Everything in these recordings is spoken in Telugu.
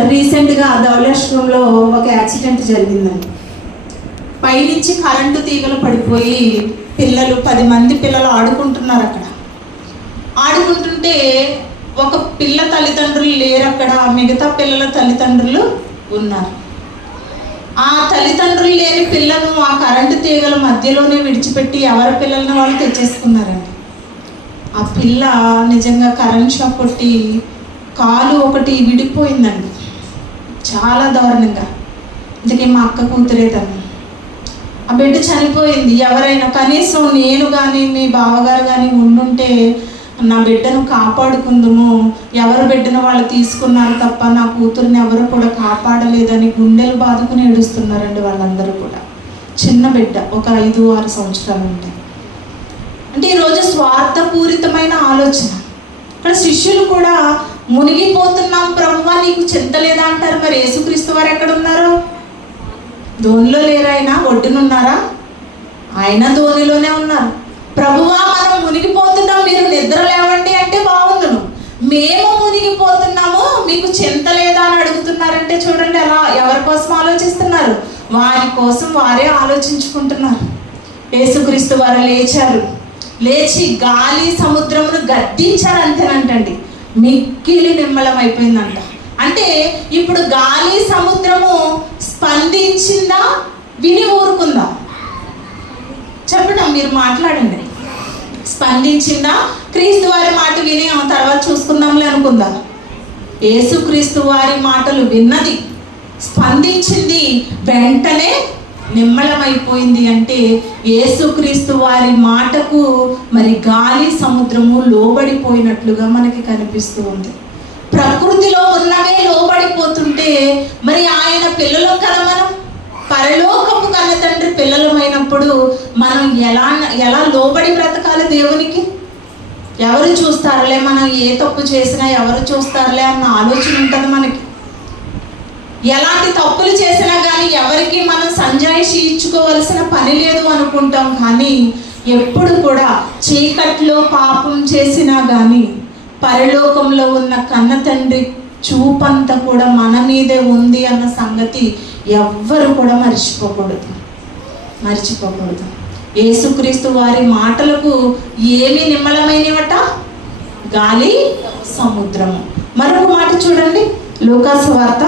మరి రీసెంట్గా ధవళేశ్వరంలో ఒక యాక్సిడెంట్ జరిగిందండి. పైనుంచి కరెంటు తీగలు పడిపోయి పిల్లలు 10 మంది పిల్లలు ఆడుకుంటున్నారు. అక్కడ ఆడుకుంటుంటే ఒక పిల్ల తల్లిదండ్రులు లేరు అక్కడ, మిగతా పిల్లల తల్లిదండ్రులు ఉన్నారు. ఆ తల్లిదండ్రులు లేని పిల్లను ఆ కరెంటు తీగల మధ్యలోనే విడిచిపెట్టి ఎవరి పిల్లల్ని వాళ్ళు తెచ్చేసుకున్నారండి. ఆ పిల్ల నిజంగా కరెంట్ షాక్ కొట్టి కాలు ఒకటి విడిపోయిందండి, చాలా దారుణంగా. అందుకే మా అక్క కూతురేదాన్ని, ఆ బిడ్డ చనిపోయింది. ఎవరైనా కనీసం నేను కానీ మీ బావగారు కానీ ఉండుంటే నా బిడ్డను కాపాడుకుందుము, ఎవరు బిడ్డను వాళ్ళు తీసుకున్నారు తప్ప నా కూతురుని ఎవరు కూడా కాపాడలేదని గుండెలు బాదుకుని ఏడుస్తున్నారండి వాళ్ళందరూ కూడా. చిన్న బిడ్డ, ఒక 5-6 సంవత్సరాలు ఉంటాయి. అంటే ఈరోజు స్వార్థపూరితమైన ఆలోచన. ఇక్కడ శిష్యులు కూడా మునిగిపోతున్నాం ప్రభువా నీకు చింత లేదా అంటారు. మరి యేసుక్రీస్తు వారు ఎక్కడ ఉన్నారు? ధోనిలో లేరు, ఆయన ఒడ్డునున్నారా? ఆయన ధోనిలోనే ఉన్నారు. ప్రభువా మనం మునిగిపోతున్నాం, మీరు నిద్ర లేవండి అంటే బాగుండును, మేము మునిగిపోతున్నాము మీకు చింత లేదా అని అడుగుతున్నారంటే చూడండి అలా ఎవరి కోసం ఆలోచిస్తున్నారు, వారి కోసం వారే ఆలోచించుకుంటున్నారు. యేసుక్రీస్తు వారు లేచారు, లేచి గాలి సముద్రమును గద్దించారు అంతేనంటండి, మిక్కిలి నిమ్మలం అయిపోయిందంట. అంటే ఇప్పుడు గాలి సముద్రము స్పందించిందా, విని ఊరుకుందా? చెప్పండి, మీరు మాట్లాడండి. స్పందించిందా? క్రీస్తు వారి మాట విని ఆ తర్వాత చూసుకుందాంలే అనుకుందా? యేసుక్రీస్తు వారి మాటలు విన్నది, స్పందించింది, వెంటనే నిమ్మళమైపోయింది. అంటే యేసుక్రీస్తు వారి మాటకు మరి గాలి సముద్రము లోబడిపోయినట్లుగా మనకి కనిపిస్తూ ఉంది. ప్రకృతిలో ఉన్నవే లోబడిపోతుంటే మరి ఆయన పిల్లలు కదా మనం, పరలోకపు కన్న తండ్రి పిల్లలమైనప్పుడు మనం ఎలా లోబడి బ్రతకాలి దేవునికి? ఎవరు చూస్తారులే, మనం ఏ తప్పు చేసినా ఎవరు చూస్తారులే అన్న ఆలోచన ఉంటుంది మనకి. ఎలాంటి తప్పులు చేసినా కానీ ఎవరికి మనం సంజాయిషి ఇచ్చుకోవలసిన పని లేదు అనుకుంటాం. కానీ ఎప్పుడు కూడా చీకట్లో పాపం చేసినా కానీ పరలోకంలో ఉన్న కన్న తండ్రి చూపంతా కూడా మన మీదే ఉంది అన్న సంగతి ఎవ్వరు కూడా మర్చిపోకూడదు. యేసుక్రీస్తు వారి మాటలకు ఏమి నిమ్మలమైనవట? గాలి సముద్రము. మరొక మాట చూడండి, లూకాసు వార్త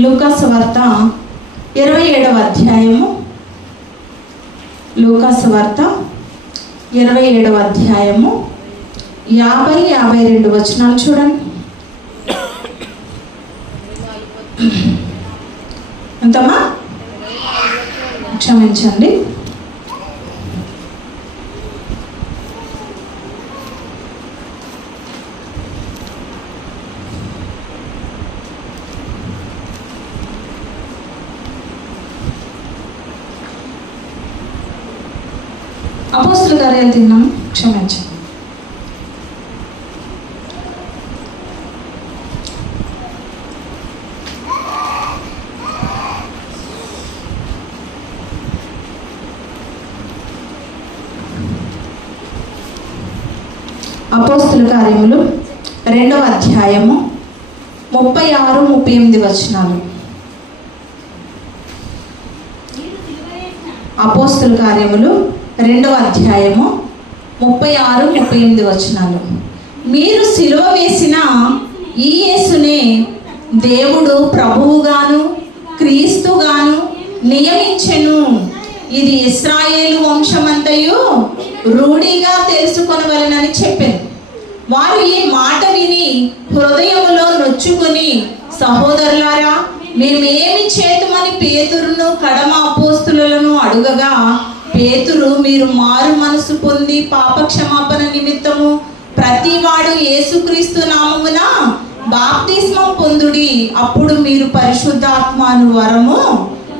27వ అధ్యాయము, లూకాసు వార్త 27వ అధ్యాయము 50-52 వచనాలు చూడండి. ఎంతమ్మా? క్షమించండి, అపోస్తుల కార్యాలు తిన్నాము, క్షమించండి. అపోస్తుల కార్యములు 2వ అధ్యాయము 36-38 వచనాలు. అపోస్తుల కార్యములు 2వ అధ్యాయము 36-38 వచనాలు. మీరు సిలువ వేసిన ఈ యేసునే దేవుడు ప్రభువుగాను క్రీస్తుగాను నియమించెను. ఇది ఇశ్రాయేలు వంశమంతయు రూఢిగా తెలుసుకొనవలెనని చెప్పాను. వారు ఈ మాట విని హృదయములో నొచ్చుకుని, సహోదరులారా మేమేమి చేతుమని పేతురును కడమ అపోస్తులను అడుగగా, పేతురు మీరు మారు మనసు పొంది పాప క్షమాపణ నిమిత్తము ప్రతివాడు యేసుక్రీస్తు నామమున బాప్తిస్మం పొందుడి, అప్పుడు మీరు పరిశుద్ధాత్మను వరము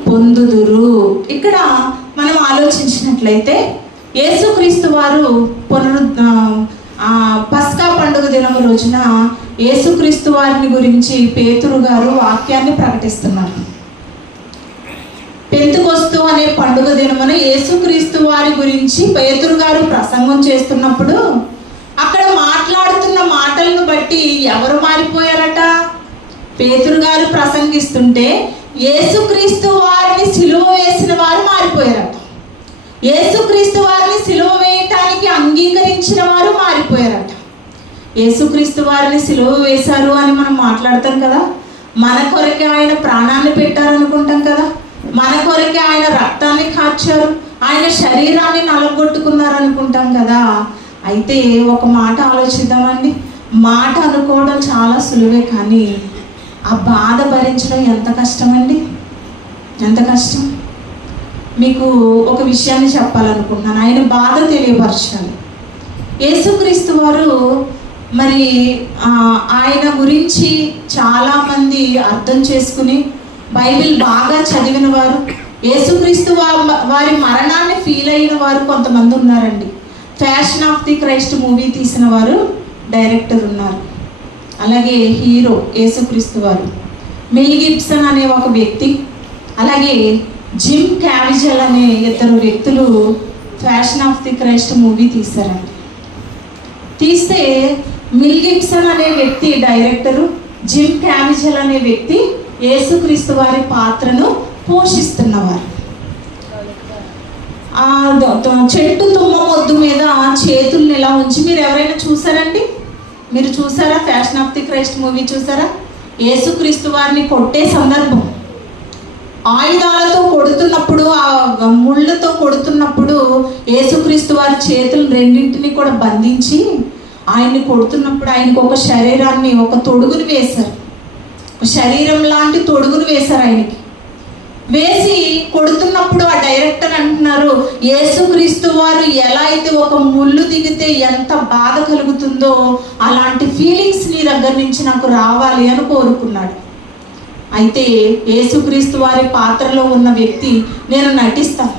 పొందుదురు. ఇక్కడ మనం ఆలోచించినట్లయితే యేసుక్రీస్తు వారు పస్కా పండుగ దినము రోజున యేసుక్రీస్తు వారిని గురించి పేతురు గారు వాక్యాన్ని ప్రకటిస్తున్నారు. పెంతెకొస్తు అనే పండుగ దినమున యేసుక్రీస్తు వారి గురించి పేతురు గారు ప్రసంగం చేస్తున్నప్పుడు అక్కడ మాట్లాడుతున్న మాటలను బట్టి ఎవరు మారిపోయారట? పేతురు గారు ప్రసంగిస్తుంటే యేసుక్రీస్తు వారిని సిలువ వేసిన వారు మారిపోయారట. యేసుక్రీస్తు వారిని సిలువ వేయటానికి అంగీకరించిన వారు మారిపోయారట. యేసుక్రీస్తు వారిని సిలువ వేశారు అని మనం మాట్లాడతాం కదా, మన కొరకే ఆయన ప్రాణాన్ని పెట్టారనుకుంటాం కదా, మన కొరకే ఆయన రక్తాన్ని కార్చారు, ఆయన శరీరాన్ని నలగొట్టుకున్నారు అనుకుంటాం కదా. అయితే ఒక మాట ఆలోచిద్దామండి. మాట అనుకోవడం చాలా సులువే, కానీ ఆ బాధ భరించడం ఎంత కష్టమండి, ఎంత కష్టం. మీకు ఒక విషయాన్ని చెప్పాలనుకుంటున్నాను, ఆయన బాధ తెలియపరచాలి. యేసుక్రీస్తు వారు మరి ఆయన గురించి చాలామంది అర్థం చేసుకుని బైబిల్ బాగా చదివిన వారు, యేసుక్రీస్తు వారి మరణాన్ని ఫీల్ అయిన వారు కొంతమంది ఉన్నారండి. Fashion of the Christ movie తీసిన వారు డైరెక్టర్ ఉన్నారు, అలాగే హీరో యేసుక్రీస్తు వారు, మెల్ గిబ్సన్ అనే ఒక వ్యక్తి, అలాగే జిమ్ క్యావిజల్ అనే ఇద్దరు వ్యక్తులు Passion of the Christ movie తీశారండి. తీస్తే మెల్ గిబ్సన్ అనే వ్యక్తి డైరెక్టరు, జిమ్ క్యావిజల్ అనే వ్యక్తి యేసుక్రీస్తు వారి పాత్రను పోషిస్తున్నవారు. చెట్టు తుమ్మ మొద్దు మీద చేతుల్ని ఇలా ఉంచి, మీరు ఎవరైనా చూసారండి? మీరు చూసారా? Fashion of the Christ movie చూసారా? యేసుక్రీస్తు వారిని కొట్టే సందర్భం, ఆయుధాలతో కొడుతున్నప్పుడు, ఆ ముళ్ళతో కొడుతున్నప్పుడు యేసుక్రీస్తు వారి చేతులు రెండింటిని కూడా బంధించి ఆయన్ని కొడుతున్నప్పుడు ఆయనకు ఒక శరీరాన్ని, ఒక తొడుగును వేశారు, శరీరం లాంటి తొడుగును వేశారు ఆయనకి. వేసి కొడుతున్నప్పుడు ఆ డైరెక్టర్ అంటున్నారు, యేసుక్రీస్తు వారు ఎలా అయితే ఒక ముళ్ళు దిగితే ఎంత బాధ కలుగుతుందో అలాంటి ఫీలింగ్స్ నీ దగ్గర నుంచి నాకు రావాలి అని కోరుకున్నాడు. అయితే యేసుక్రీస్తు వారి పాత్రలో ఉన్న వ్యక్తి, నేను నటిస్తాను,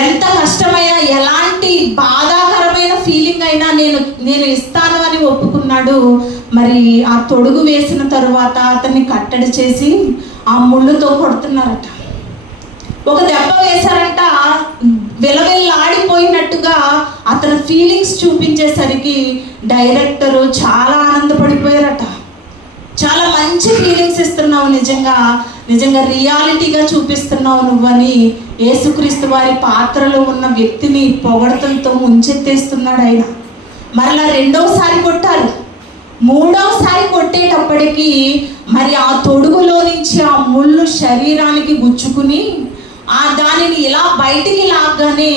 ఎంత కష్టమైనా, ఎలాంటి బాధాకరమైన ఫీలింగ్ అయినా నేను ఇస్తాను అని ఒప్పుకున్నాడు. మరి ఆ తొడుగు వేసిన తరువాత అతన్ని కట్టడి చేసి ఆ ముళ్ళుతో కొడుతున్నారట. ఒక దెబ్బ వేశారంట, విలవిల్లాడిపోయినట్టుగా అతని ఫీలింగ్స్ చూపించేసరికి డైరెక్టరు చాలా ఆనందపడిపోయారట. చాలా మంచి ఫీలింగ్స్ ఇస్తున్నావు, నిజంగా రియాలిటీగా చూపిస్తున్నావు నువ్వని యేసుక్రీస్తు వారి పాత్రలో ఉన్న వ్యక్తిని పొగడతంతో ముంచెత్తేస్తున్నాడు ఆయన. మరలా రెండవసారి కొట్టారు. మూడవసారి కొట్టేటప్పటికి మరి ఆ తొడుగులో నుంచి ఆ ముళ్ళు శరీరానికి గుచ్చుకుని దానిని ఇలా బయటికి లాగ్గానే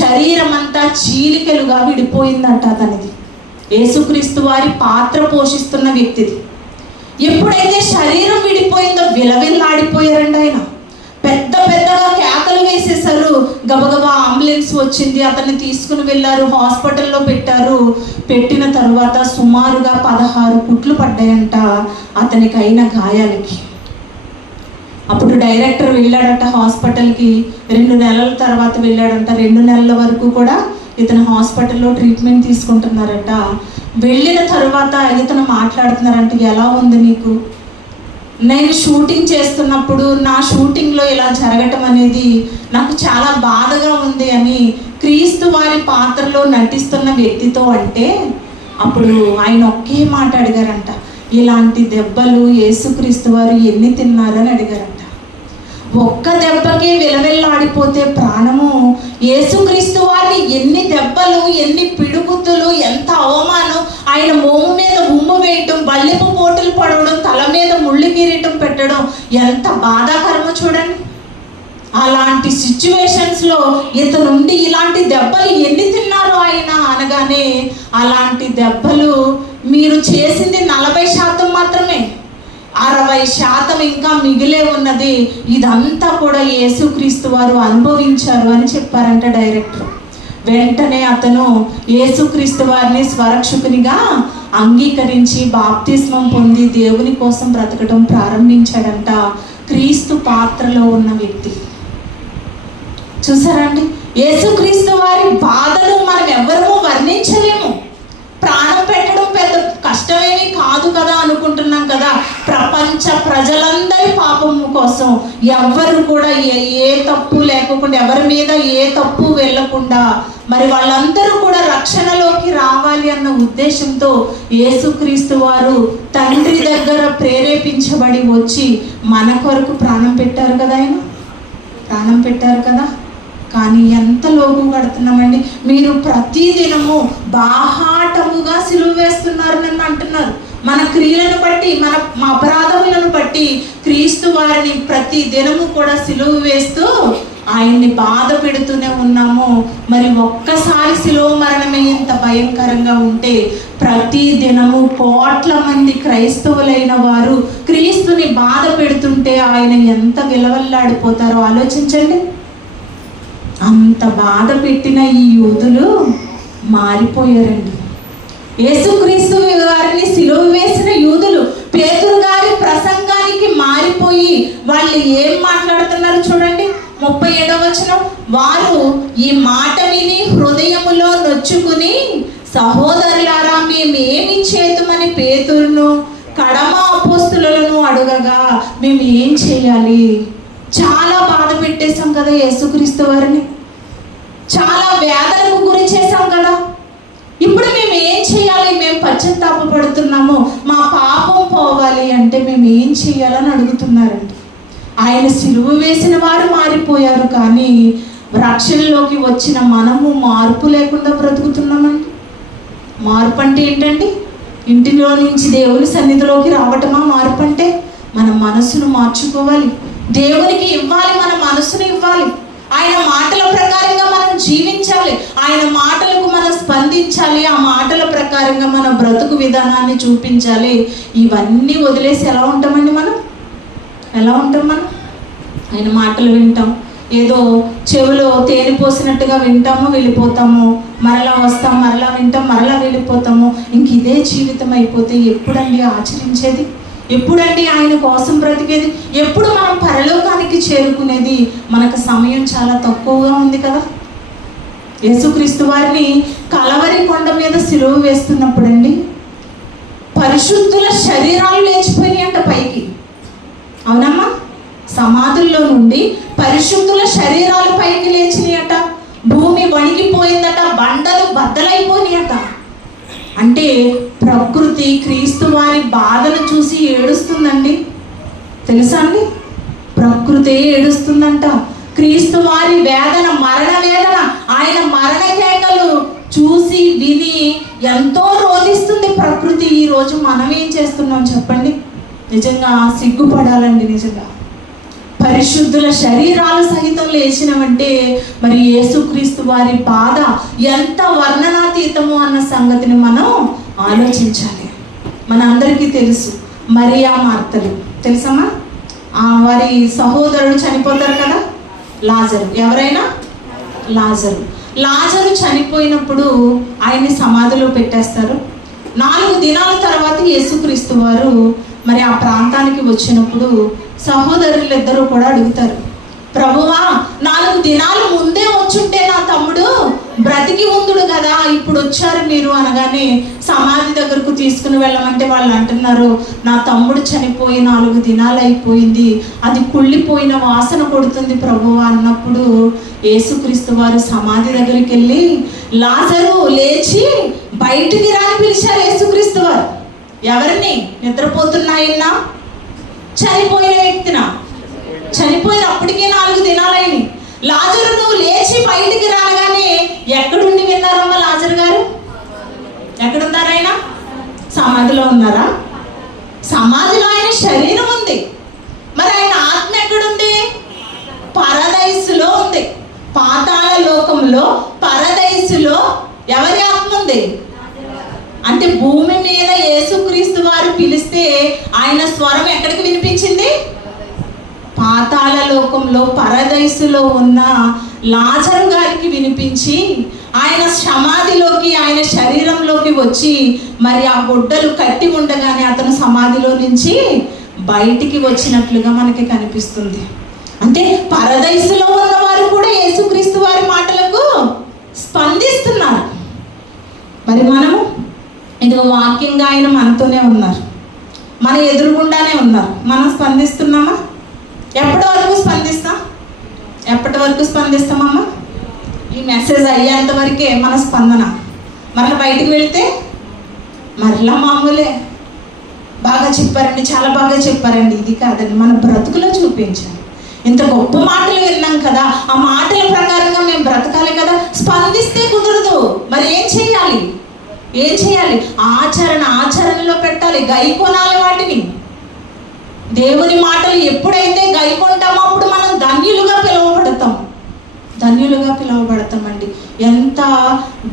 శరీరం అంతా చీలికలుగా విడిపోయిందంట అతనిది. యేసుక్రీస్తు వారి పాత్ర పోషిస్తున్న వ్యక్తిది. ఎప్పుడైతే శరీరం విడిపోయిందో విలవిల్లాడిపోయారండి ఆయన. పెద్దగా కేకలు వేసేశారు. గబగబా అంబులెన్స్ వచ్చింది, అతన్ని తీసుకుని వెళ్ళారు, హాస్పిటల్లో పెట్టారు. పెట్టిన తర్వాత సుమారుగా 16 కుట్లు పడ్డాయంట అతనికి అయిన గాయాలకి. అప్పుడు డైరెక్టర్ వెళ్ళాడట హాస్పిటల్కి. 2 నెలల తర్వాత వెళ్ళాడంట. 2 నెలల వరకు కూడా ఇతను హాస్పిటల్లో ట్రీట్మెంట్ తీసుకుంటున్నారట. వెళ్ళిన తర్వాత ఇతను మాట్లాడుతున్నారంట, ఎలా ఉంది నీకు? నేను షూటింగ్ చేస్తున్నప్పుడు నా షూటింగ్లో ఇలా జరగటం అనేది నాకు చాలా బాధగా ఉంది అని క్రీస్తు వారి పాత్రలో నటిస్తున్న వ్యక్తితో అంటే, అప్పుడు ఆయన ఒకే మాట అడిగారంట, ఇలాంటి దెబ్బలు యేసుక్రీస్తు వారు ఎన్ని తిన్నారని అడిగారంట. ఒక్క దెబ్బకే విలవెల్లాడిపోతే ప్రాణము, యేసుక్రీస్తు వారిని ఎన్ని దెబ్బలు, ఎన్ని పిడుగుతులు, ఎంత అవమానం, ఆయన మోము మీద ఉమ్ము వేయటం, బల్లెపు పోటులు పడవడం, తల మీద ముళ్ళు కిరీటం పెట్టడం ఎంత బాధాకరమో చూడండి. అలాంటి సిచ్యువేషన్స్లో ఇతనుండి ఇలాంటి దెబ్బలు ఎన్ని తిన్నారో ఆయన అనగానే, అలాంటి దెబ్బలు మీరు చేసింది 40% మాత్రమే, 60% ఇంకా మిగిలే ఉన్నది, ఇదంతా కూడా యేసుక్రీస్తు వారు అనుభవించారు అని చెప్పారంట డైరెక్టర్. వెంటనే అతను యేసుక్రీస్తు వారిని స్వరక్షకునిగా అంగీకరించి బాప్తిస్మం పొంది దేవుని కోసం బ్రతకడం ప్రారంభించాడంట క్రీస్తు పాత్రలో ఉన్న వ్యక్తి. చూసారండి, యేసుక్రీస్తు వారి బాధను మనం ఎవరూ వర్ణించలేము. ప్రాణం పెట్టడం పెద్ద కష్టమేమీ కాదు కదా అనుకుంటున్నాం కదా. ప్రపంచ ప్రజలందరి పాపము కోసం ఎవరు కూడా ఏ తప్పు లేకుండా, ఎవరి మీద ఏ తప్పు వెళ్ళకుండా, మరి వాళ్ళందరూ కూడా రక్షణలోకి రావాలి అన్న ఉద్దేశంతో యేసుక్రీస్తు వారు తండ్రి దగ్గర ప్రేరేపించబడి వచ్చి మన కొరకు ప్రాణం పెట్టారు కదా. ఆయన ప్రాణం పెట్టారు కదా. కానీ ఎంత లోపు కడుతున్నామండి. మీరు ప్రతిదినము బాహాటముగా సిలువ వేస్తున్నారు నన్ను అంటున్నారు. మన క్రియలను బట్టి, మన అపరాధములను బట్టి క్రీస్తు వారిని ప్రతి దినము కూడా సిలువ వేస్తూ ఆయన్ని బాధ పెడుతూనే ఉన్నాము. మరి ఒక్కసారి సిలువ మరణమే ఇంత భయంకరంగా ఉంటే, ప్రతి దినము కోట్ల మంది క్రైస్తవులైన వారు క్రీస్తుని బాధ పెడుతుంటే ఆయన ఎంత విలవల్లాడిపోతారో ఆలోచించండి. అంత బాధ పెట్టిన ఈ యూదులు మారిపోయారండి. యేసుక్రీస్తు వారిని సిలువ వేసిన యూదులు పేతురు గారి ప్రసంగానికి మారిపోయి వాళ్ళు ఏం మాట్లాడుతున్నారు చూడండి. 37వ వచనం, వారు ఈ మాట విని హృదయములో నొచ్చుకుని, సహోదరులారా మేమేమి చేతుమని పేతురును కడమ అపోస్తులను అడగగా, మేము ఏం చేయాలి? చాలా బాధ పెట్టేశాం కదా యేసుక్రీస్తు వారిని, చాలా వేదనకు గురి చేశాం కదా. ఇప్పుడు మేము ఏం చేయాలి? మేము పశ్చాత్తాపపడుతున్నాము, మా పాపం పోవాలి అంటే మేము ఏం చేయాలని అడుగుతున్నారండి. ఆయన సిలువ వేసిన వారు మారిపోయారు, కానీ రక్షణలోకి వచ్చిన మనము మార్పు లేకుండా బ్రతుకుతున్నామండి. మార్పు అంటే ఏంటండి? ఇంటిలో నుంచి దేవుని సన్నిధిలోకి రావటమా మార్పు అంటే? మన మనసును మార్చుకోవాలి, దేవునికి ఇవ్వాలి, మన మనసును ఇవ్వాలి, ఆయన మాటల ప్రకారంగా మనం జీవించాలి, ఆయన మాటలకు మనం స్పందించాలి, ఆ మాటల ప్రకారంగా మన బ్రతుకు విధానాన్ని చూపించాలి. ఇవన్నీ వదిలేసి ఎలా ఉంటామండి మనం? ఎలా ఉంటాం మనం? ఆయన మాటలు వింటాం, ఏదో చెవిలో తేనె పోసినట్టుగా వింటాము, వెళ్ళిపోతాము, మరలా వస్తాం, మరలా వింటాం, మరలా వెళ్ళిపోతాము. ఇంక ఇదే జీవితం అయిపోతే ఎప్పుడండి ఆచరించేది? ఎప్పుడండి ఆయన కోసం బ్రతికేది? ఎప్పుడు మనం పరలోకానికి చేరుకునేది? మనకు సమయం చాలా తక్కువగా ఉంది కదా. యేసుక్రీస్తు వారిని కలవరి కొండ మీద సిలువ వేస్తున్నప్పుడు అండి, పరిశుద్ధుల శరీరాలు లేచిపోయినాయంట పైకి. అవునమ్మా? సమాధుల్లో నుండి పరిశుద్ధుల శరీరాలు పైకి లేచినాయట. భూమి వణికిపోయిందట, బండలు బద్దలైపోయినాయట. అంటే ప్రకృతి క్రీస్తు వారి బాధలు చూసి ఏడుస్తుందండి, తెలుసా అండి? ప్రకృతి ఏడుస్తుందంట. క్రీస్తు వారి వేదన, మరణ వేదన, ఆయన మరణ కేకలు చూసి విని ఎంతో రోధిస్తుంది ప్రకృతి. ఈరోజు మనం ఏం చేస్తున్నాం చెప్పండి? నిజంగా సిగ్గుపడాలండి. నిజంగా పరిశుద్ధుల శరీరాలు సహితం లేచినవంటే మరి యేసుక్రీస్తు వారి బాధ ఎంత వర్ణనాతీతము అన్న సంగతిని మనం ఆలోచించాలి. మన అందరికీ తెలుసు మరియా మార్తలు, తెలుసమ్మా? వారి సహోదరుడు చనిపోతారు కదా, లాజరు. ఎవరైనా లాజరు చనిపోయినప్పుడు ఆయన్ని సమాధిలో పెట్టేస్తారు. 4 దినాల తర్వాత యేసుక్రీస్తు వారు మరి ఆ ప్రాంతానికి వచ్చినప్పుడు సహోదరులిద్దరూ కూడా అడుగుతారు, ప్రభువా 4 దినాలు ముందే వచ్చుంటే నా తమ్ముడు బ్రతికి ఉందుడు కదా, ఇప్పుడు వచ్చారు మీరు అనగానే సమాధి దగ్గరకు తీసుకుని వెళ్ళమంటే వాళ్ళు అంటున్నారు, నా తమ్ముడు చనిపోయి 4 దినాలు అయిపోయింది, అది కుళ్ళిపోయిన వాసన కొడుతుంది ప్రభువా అన్నప్పుడు యేసుక్రీస్తు వారు సమాధి దగ్గరికి వెళ్ళి లాజరు లేచి బయటికి రాని పిలిచారు యేసుక్రీస్తు వారు. ఎవరిని? నిద్రపోతున్నాయినా చనిపోయిన వ్యక్తిన? చనిపోయిన అప్పటికే 4 దినాలైంది. లాజరు నువ్వు లేచి బయటికి రాగానే ఎక్కడుండి విన్నారమ్మా? లాజరు గారు ఎక్కడున్నారు? ఆయన సమాధిలో ఉన్నారా? సమాధిలో ఆయన శరీరం ఉంది, మరి ఆయన ఆత్మ ఎక్కడుంది? పరదైసులో ఉంది. పాతాళ లోకంలో పరదైసులో ఎవరి ఆత్మ ఉంది? అంటే భూమి మీద యేసుక్రీస్తు వారు పిలిస్తే ఆయన స్వరం ఎక్కడికి వినిపించింది? పాతాళ లోకంలో పరదైసులో ఉన్న లాజరు గారికి వినిపించి ఆయన సమాధిలోకి, ఆయన శరీరంలోకి వచ్చి మరి ఆ గుడ్డలు కట్టి ఉండగానే అతను సమాధిలో నుంచి బయటికి వచ్చినట్లుగా మనకి కనిపిస్తుంది. అంటే పరదైసులో ఉన్నవారు కూడా యేసుక్రీస్తు వారి మాటలకు స్పందిస్తున్నారు. మరి మనము ఇదిగో వాక్యంగా ఆయన మనతోనే ఉన్నారు, మన ఎదురుగుండానే ఉన్నారు. స్పందిస్తున్నారు. మనం స్పందిస్తున్నామా? ఎప్పటి వరకు స్పందిస్తామమ్మా? ఈ మెసేజ్ అయ్యేంత వరకే మన స్పందన. మరలా బయటికి వెళితే మరలా మామూలే. బాగా చెప్పారండి, చాలా బాగా చెప్పారండి, ఇది కాదండి. మన బ్రతుకులో చూపించాలి. ఇంత గొప్ప మాటలు విన్నాం కదా, ఆ మాటల ప్రకారంగా మేము బ్రతకాలి కదా. స్పందిస్తే కుదరదు. మరి ఏం చేయాలి? ఆచరణలో పెట్టాలి, గైకొనాలి వాటిని. దేవుని మాటలు ఎప్పుడైతే గైకొంటామో అప్పుడు మనం ధన్యులుగా పిలువబడతామండి. ఎంత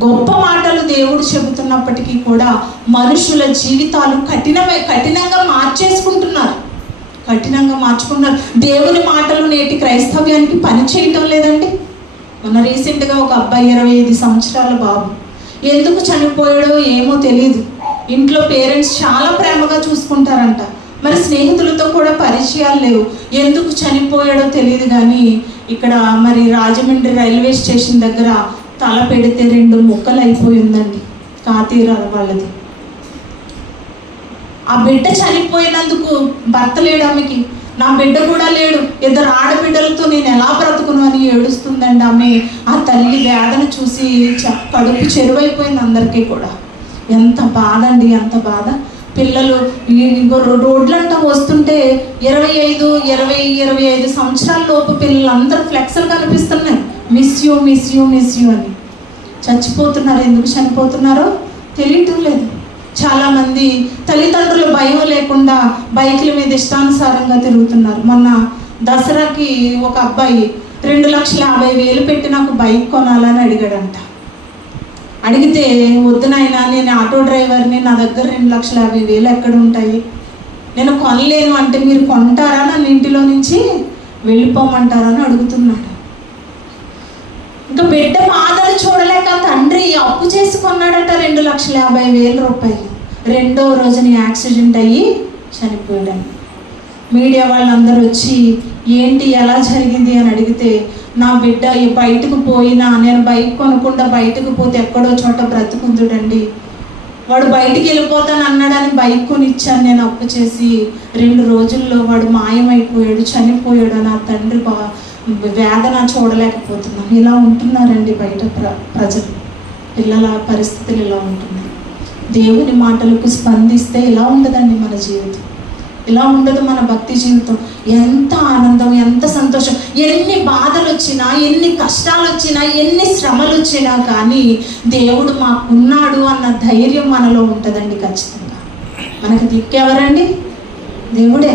గొప్ప మాటలు దేవుడు చెబుతున్నప్పటికీ కూడా మనుషుల జీవితాలు కఠినంగా మార్చుకుంటున్నారు. దేవుని మాటలు నేటి క్రైస్తవ్యానికి పని చేయటం లేదండి. మొన్న రీసెంట్గా ఒక అబ్బాయి, 25 సంవత్సరాల బాబు, ఎందుకు చనిపోయాడో ఏమో తెలియదు. ఇంట్లో పేరెంట్స్ చాలా ప్రేమగా చూసుకుంటారంట, మరి స్నేహితులతో కూడా పరిచయాలు లేవు. ఎందుకు చనిపోయాడో తెలియదు. కానీ ఇక్కడ మరి రాజమండ్రి రైల్వే స్టేషన్ దగ్గర తల పెడితే 2 ముక్కలు అయిపోయి ఉందండి. కాతీరాల వాళ్ళది. ఆ బిడ్డ చనిపోయినందుకు భర్త లేడు ఆమెకి. నా బిడ్డ కూడా లేడు, 2 ఆడబిడ్డలతో నేను ఎలా బ్రతుకును అని ఏడుస్తుందండి ఆమె. ఆ తల్లి వేదన చూసి కడుపు చెరువైపోయింది అందరికీ కూడా. ఎంత బాధ అండి, ఎంత బాధ. పిల్లలు రోడ్లంటా వస్తుంటే 25 సంవత్సరాల లోపు పిల్లలందరూ ఫ్లెక్స్లు కనిపిస్తున్నాయి, మిస్ యూ అని. చచ్చిపోతున్నారు. ఎందుకు చనిపోతున్నారో తెలియటం లేదు. చాలామంది తల్లిదండ్రులు భయం లేకుండా బైకుల మీద ఇష్టానుసారంగా తిరుగుతున్నారు. మొన్న దసరాకి ఒక అబ్బాయి 2,50,000 పెట్టి నాకు బైక్ కొనాలని అడిగాడంట. అడిగితే, వద్దు నాయనా, నేను ఆటో డ్రైవర్ని, నా దగ్గర 2,50,000 ఎక్కడ ఉంటాయి, నేను కొనలేను అంటే మీరు కొంటారా, నన్ను ఇంటిలో నుంచి వెళ్ళిపోమంటారా అని అడుగుతున్నాడు. ఇంకా బిడ్డ బాధలు చూడలేక తండ్రి అప్పు చేసుకున్నాడట 2,50,000 రూపాయలు. 2వ రోజుని యాక్సిడెంట్ అయ్యి చనిపోయాడు. మీడియా వాళ్ళందరూ వచ్చి ఏంటి, ఎలా జరిగింది అని అడిగితే, నా బిడ్డ బయటకు పోయినా, నేను బైక్ కొనకుండా బయటకు పోతే ఎక్కడో చోట బ్రతుకుందుడండి, వాడు బయటికి వెళ్ళిపోతాను అన్నాడని బైక్ కొనిచ్చాను నేను అప్పు చేసి. 2 రోజుల్లో వాడు మాయమైపోయాడు, చనిపోయాడు. నా తండ్రి వేదన చూడలేకపోతున్నాను. ఇలా ఉంటున్నారండి బయట ప్రజలు. పిల్లల పరిస్థితులు ఇలా ఉంటున్నాయి. దేవుని మాటలకు స్పందిస్తే ఇలా ఉండదండి మన జీవితం, ఇలా ఉండదు మన భక్తి జీవితం. ఎంత ఆనందం, ఎంత సంతోషం. ఎన్ని బాధలు వచ్చినా, ఎన్ని కష్టాలు వచ్చినా, ఎన్ని శ్రమలు వచ్చినా కానీ దేవుడు మాకున్నాడు అన్న ధైర్యం మనలో ఉంటుందండి. ఖచ్చితంగా మనకు దిక్కెవరండి? దేవుడే.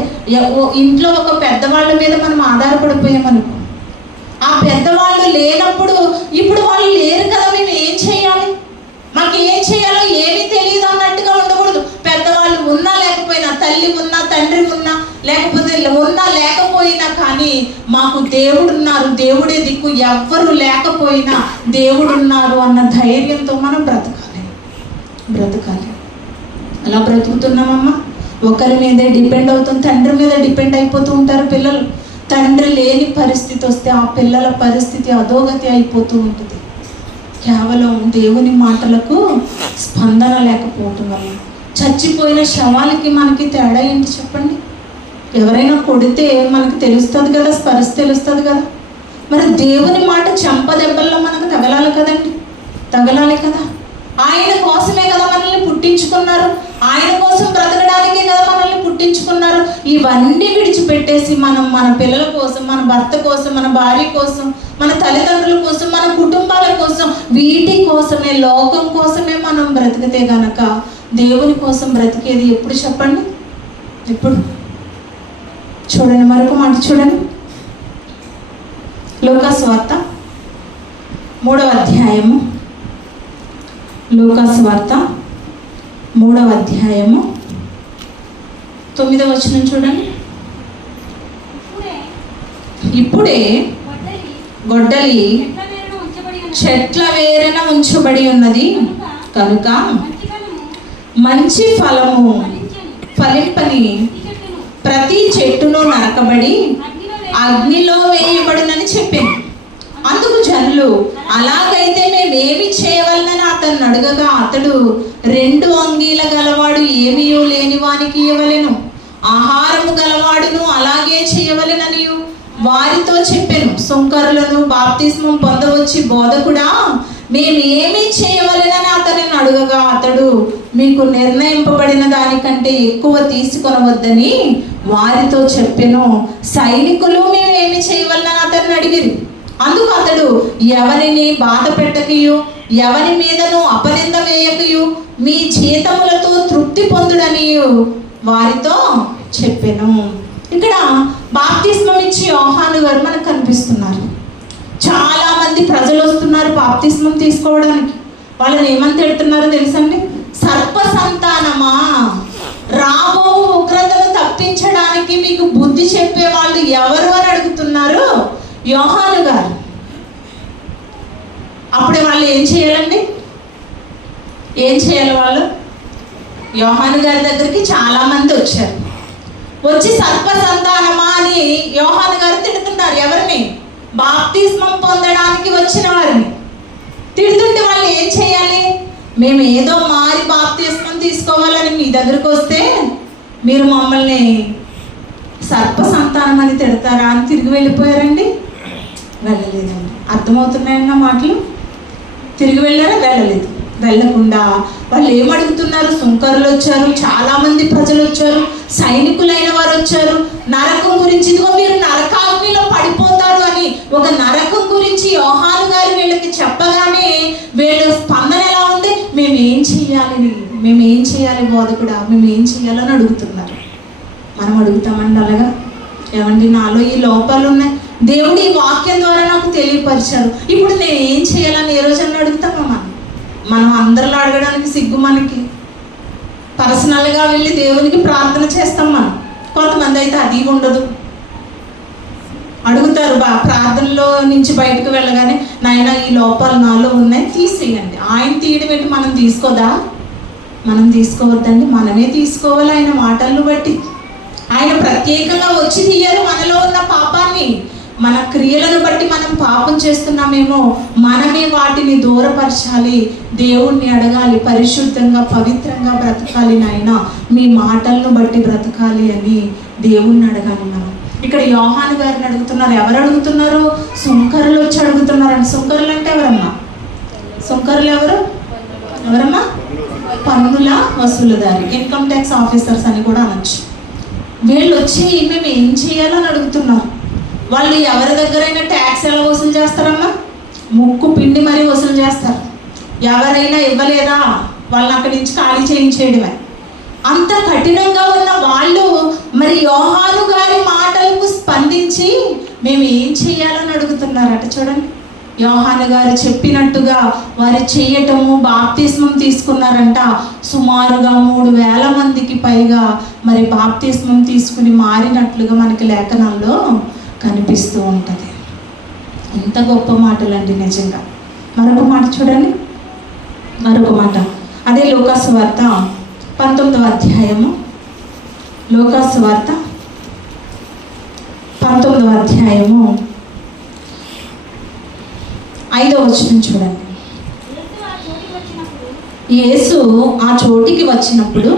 ఇంట్లో ఒక పెద్దవాళ్ళ మీద మనం ఆధారపడిపోయామనుకో, ఆ పెద్దవాళ్ళు లేనప్పుడు, ఇప్పుడు వాళ్ళు లేరు కదా, మేము ఏం చేయాలి, మాకు ఏం చేయాలో ఏమీ తెలియదు అన్నట్టుగా ఉండకూడదు. పెద్దవాళ్ళు ఉన్నా లేకపోయినా, తల్లి ఉన్నా, తండ్రి ఉన్నా, లేకపోతే ఉన్నా లేకపోయినా కానీ మాకు దేవుడున్నారు, దేవుడే దిక్కు, ఎవ్వరు లేకపోయినా దేవుడున్నారు అన్న ధైర్యంతో మనం బ్రతకాలి. అలా బ్రతుకుతున్నామమ్మా. ఒకరి మీదే డిపెండ్ అవుతుంది, తండ్రి మీద డిపెండ్ అయిపోతూ ఉంటారు పిల్లలు. తండ్రి లేని పరిస్థితి వస్తే ఆ పిల్లల పరిస్థితి అధోగతి అయిపోతూ ఉంటుంది. కేవలం దేవుని మాటలకు స్పందన లేకపోవటం వల్ల. చచ్చిపోయిన శవాలకి మనకి తేడా ఏంటి చెప్పండి? ఎవరైనా కొడితే మనకు తెలుస్తుంది కదా, స్పర్శ తెలుస్తుంది కదా. మరి దేవుని మాట చెంపదెబ్బల్లో మనకు తగలాలి కదా. ఆయన కోసమే కదా మనల్ని పుట్టించుకున్నారు, ఆయన కోసం బ్రతకడానికే కదా మనల్ని పుట్టించుకున్నారు. ఇవన్నీ విడిచిపెట్టేసి మనం మన పిల్లల కోసం, మన భర్త కోసం, మన భార్య కోసం, మన తల్లిదండ్రుల కోసం, మన కుటుంబాల కోసం, వీటి కోసమే, లోకం కోసమే మనం బ్రతికితే గనక దేవుని కోసం బ్రతికేది ఎప్పుడు చెప్పండి? ఎప్పుడు? చూడండి, మరొక మాట చూడండి. లూకాసు వార్త 3వ అధ్యాయము. లూకాసు వార్త 3వ అధ్యాయము 9వ వచనం చూడండి. ఇప్పుడే గొడ్డలి చెట్ల వేరున ఉంచబడి ఉన్నది కనుక మంచి ఫలము ఫలింపని ప్రతి చెట్టును నరకబడి అగ్నిలో వేయబడునని చెప్పింది. అందుకు జనులు, అలాగైతే మేమేమి చేయవలనని అతన్ని అడగగా, అతడు 2 అంగీల గలవాడు ఏమీ లేని వానికి ఇవ్వలేను, ఆహారము గలవాడును అలాగే చేయవలెననియు వారితో చెప్పెను. సుంకరులను బాప్తిస్మం పొందవచ్చి బోధకుడా మేమేమి చేయవలెనని అతనిని అడుగగా అతడు మీకు నిర్ణయింపబడిన దానికంటే ఎక్కువ తీసుకొనవద్దని వారితో చెప్పెను. సైనికులు మేమేమి చేయవలనని అతన్ని అడిగిరి. అందుకు అతడు ఎవరిని బాధ పెట్టకయు ఎవరి మీదను అపనింద వేయకయు మీ జీతములతో తృప్తి పొందుడనియు వారితో చెప్పెను. ఇక్కడ బాప్తిస్మం ఇచ్చి యోహాను గారు మనకు కనిపిస్తున్నారు. చాలా మంది ప్రజలు వస్తున్నారు బాప్తిస్మం తీసుకోవడానికి. వాళ్ళని ఏమని తిడుతున్నారో తెలుసండి? సర్ప సంతానమా, రాబో ఉగ్రతను తప్పించడానికి మీకు బుద్ధి చెప్పే వాళ్ళు ఎవరు అని అడుగుతున్నారు యోహాను గారు. అప్పుడే వాళ్ళు ఏం చేయాలండి? ఏం చేయాలి? వాళ్ళు యోహాను గారి దగ్గరికి చాలా మంది వచ్చారు. వచ్చి సర్ప సంతానమా అని యోహాను గారు తిడుతున్నారు. ఎవరిని? బాప్తిస్మం పొందడానికి వచ్చిన వారిని తిడుతుంటే వాళ్ళు ఏం చేయాలి? మేము ఏదో మారి బాప్తిస్మం తీసుకోవాలని మీ దగ్గరకు వస్తే మీరు మమ్మల్ని సర్ప సంతానం అని తిడతారా అని తిరిగి వెళ్ళిపోయారండి? వెళ్ళలేదండి. అర్థమవుతున్నాయన్న మాటలు? తిరిగి వెళ్ళారా? వెళ్ళలేదు. వెళ్ళకుండా వాళ్ళు ఏమడుగుతున్నారు? సుంకరులు వచ్చారు, చాలా మంది ప్రజలు వచ్చారు, సైనికులైన వారు వచ్చారు. నరకం గురించి, ఇదిగో మీరు నరకాగ్నిలో పడిపోతారు అని ఒక నరకం గురించి యోహాను గారు వీళ్ళకి చెప్పగానే వీళ్ళ స్పందన ఎలా ఉంది? మేమేం చేయాలి బోధకుడా, మేమేం చేయాలని అడుగుతున్నారు. మనం అడుగుతామండి అలాగా? ఏమండి, నాలో ఈ లోపాలు ఉన్నాయి, దేవుడు ఈ వాక్యం ద్వారా నాకు తెలియపరిచారు, ఇప్పుడు నేను ఏం చేయాలని ఏ రోజన్నా అడుగుతామా? మనం అందరిలో అడగడానికి సిగ్గు. మనకి పర్సనల్గా వెళ్ళి దేవునికి ప్రార్థన చేస్తాం మనం. కొంతమంది అయితే అది ఉండదు, అడుగుతారు ప్రార్థనలో నుంచి బయటకు వెళ్ళగానే, నాయన ఈ లోపాలు నాలో ఉన్నాయి తీసేయండి. ఆయన తీయడం ఏంటి? మనం తీసుకోదా? మనం తీసుకోవద్దండి, మనమే తీసుకోవాలి. ఆయన మాటలను బట్టి ఆయన ప్రత్యేకంగా వచ్చి తీయరు మనలో ఉన్న పాపాన్ని. మన క్రియలను బట్టి మనం పాపం చేస్తున్నామేమో, మనమే వాటిని దూరపరచాలి, దేవుణ్ణి అడగాలి, పరిశుద్ధంగా పవిత్రంగా బ్రతకాలి, నాయన మీ మాటలను బట్టి బ్రతకాలి అని దేవుణ్ణి అడగాలి మనం. ఇక్కడ యోహాను గారిని అడుగుతున్నారు. ఎవరు అడుగుతున్నారు? సుంకరులు వచ్చి అడుగుతున్నారండి. సుంకరులు అంటే ఎవరమ్మా? సుంకరులు ఎవరమ్మా? పన్నుల వసూలుదారి, ఇన్కమ్ ట్యాక్స్ ఆఫీసర్స్ అని కూడా అనొచ్చు. వీళ్ళు వచ్చి మేము ఏం చేయాలని అడుగుతున్నారు. వాళ్ళు ఎవరి దగ్గరైనా ట్యాక్స్ ఎలా వసూలు చేస్తారమ్మా? ముక్కు పిండి మరీ వసూలు చేస్తారు. ఎవరైనా ఇవ్వలేదా వాళ్ళని అక్కడి నుంచి ఖాళీ చేయించేయడమే. అంత కఠినంగా ఉన్న వాళ్ళు మరి యోహాను గారి మాటలకు స్పందించి మేము ఏం చేయాలని అడుగుతున్నారట. చూడండి, యోహాను గారు చెప్పినట్టుగా వారు చేయటము, బాప్తిస్మం తీసుకున్నారంట. సుమారుగా 3,000 మందికి పైగా మరి బాప్తిస్మం తీసుకుని మారినట్లుగా మనకి లేఖనాల్లో కనిపిస్తూ ఉంటుంది. ఎంత గొప్ప మాటలండి నిజంగా. మరొక మాట చూడండి, మరొక మాట అదే లూకాసు వార్త 19వ అధ్యాయము. లూకాసు వార్త 19వ అధ్యాయము 5వ వచనం చూడండి. యేసు ఆ చోటికి వచ్చినప్పుడు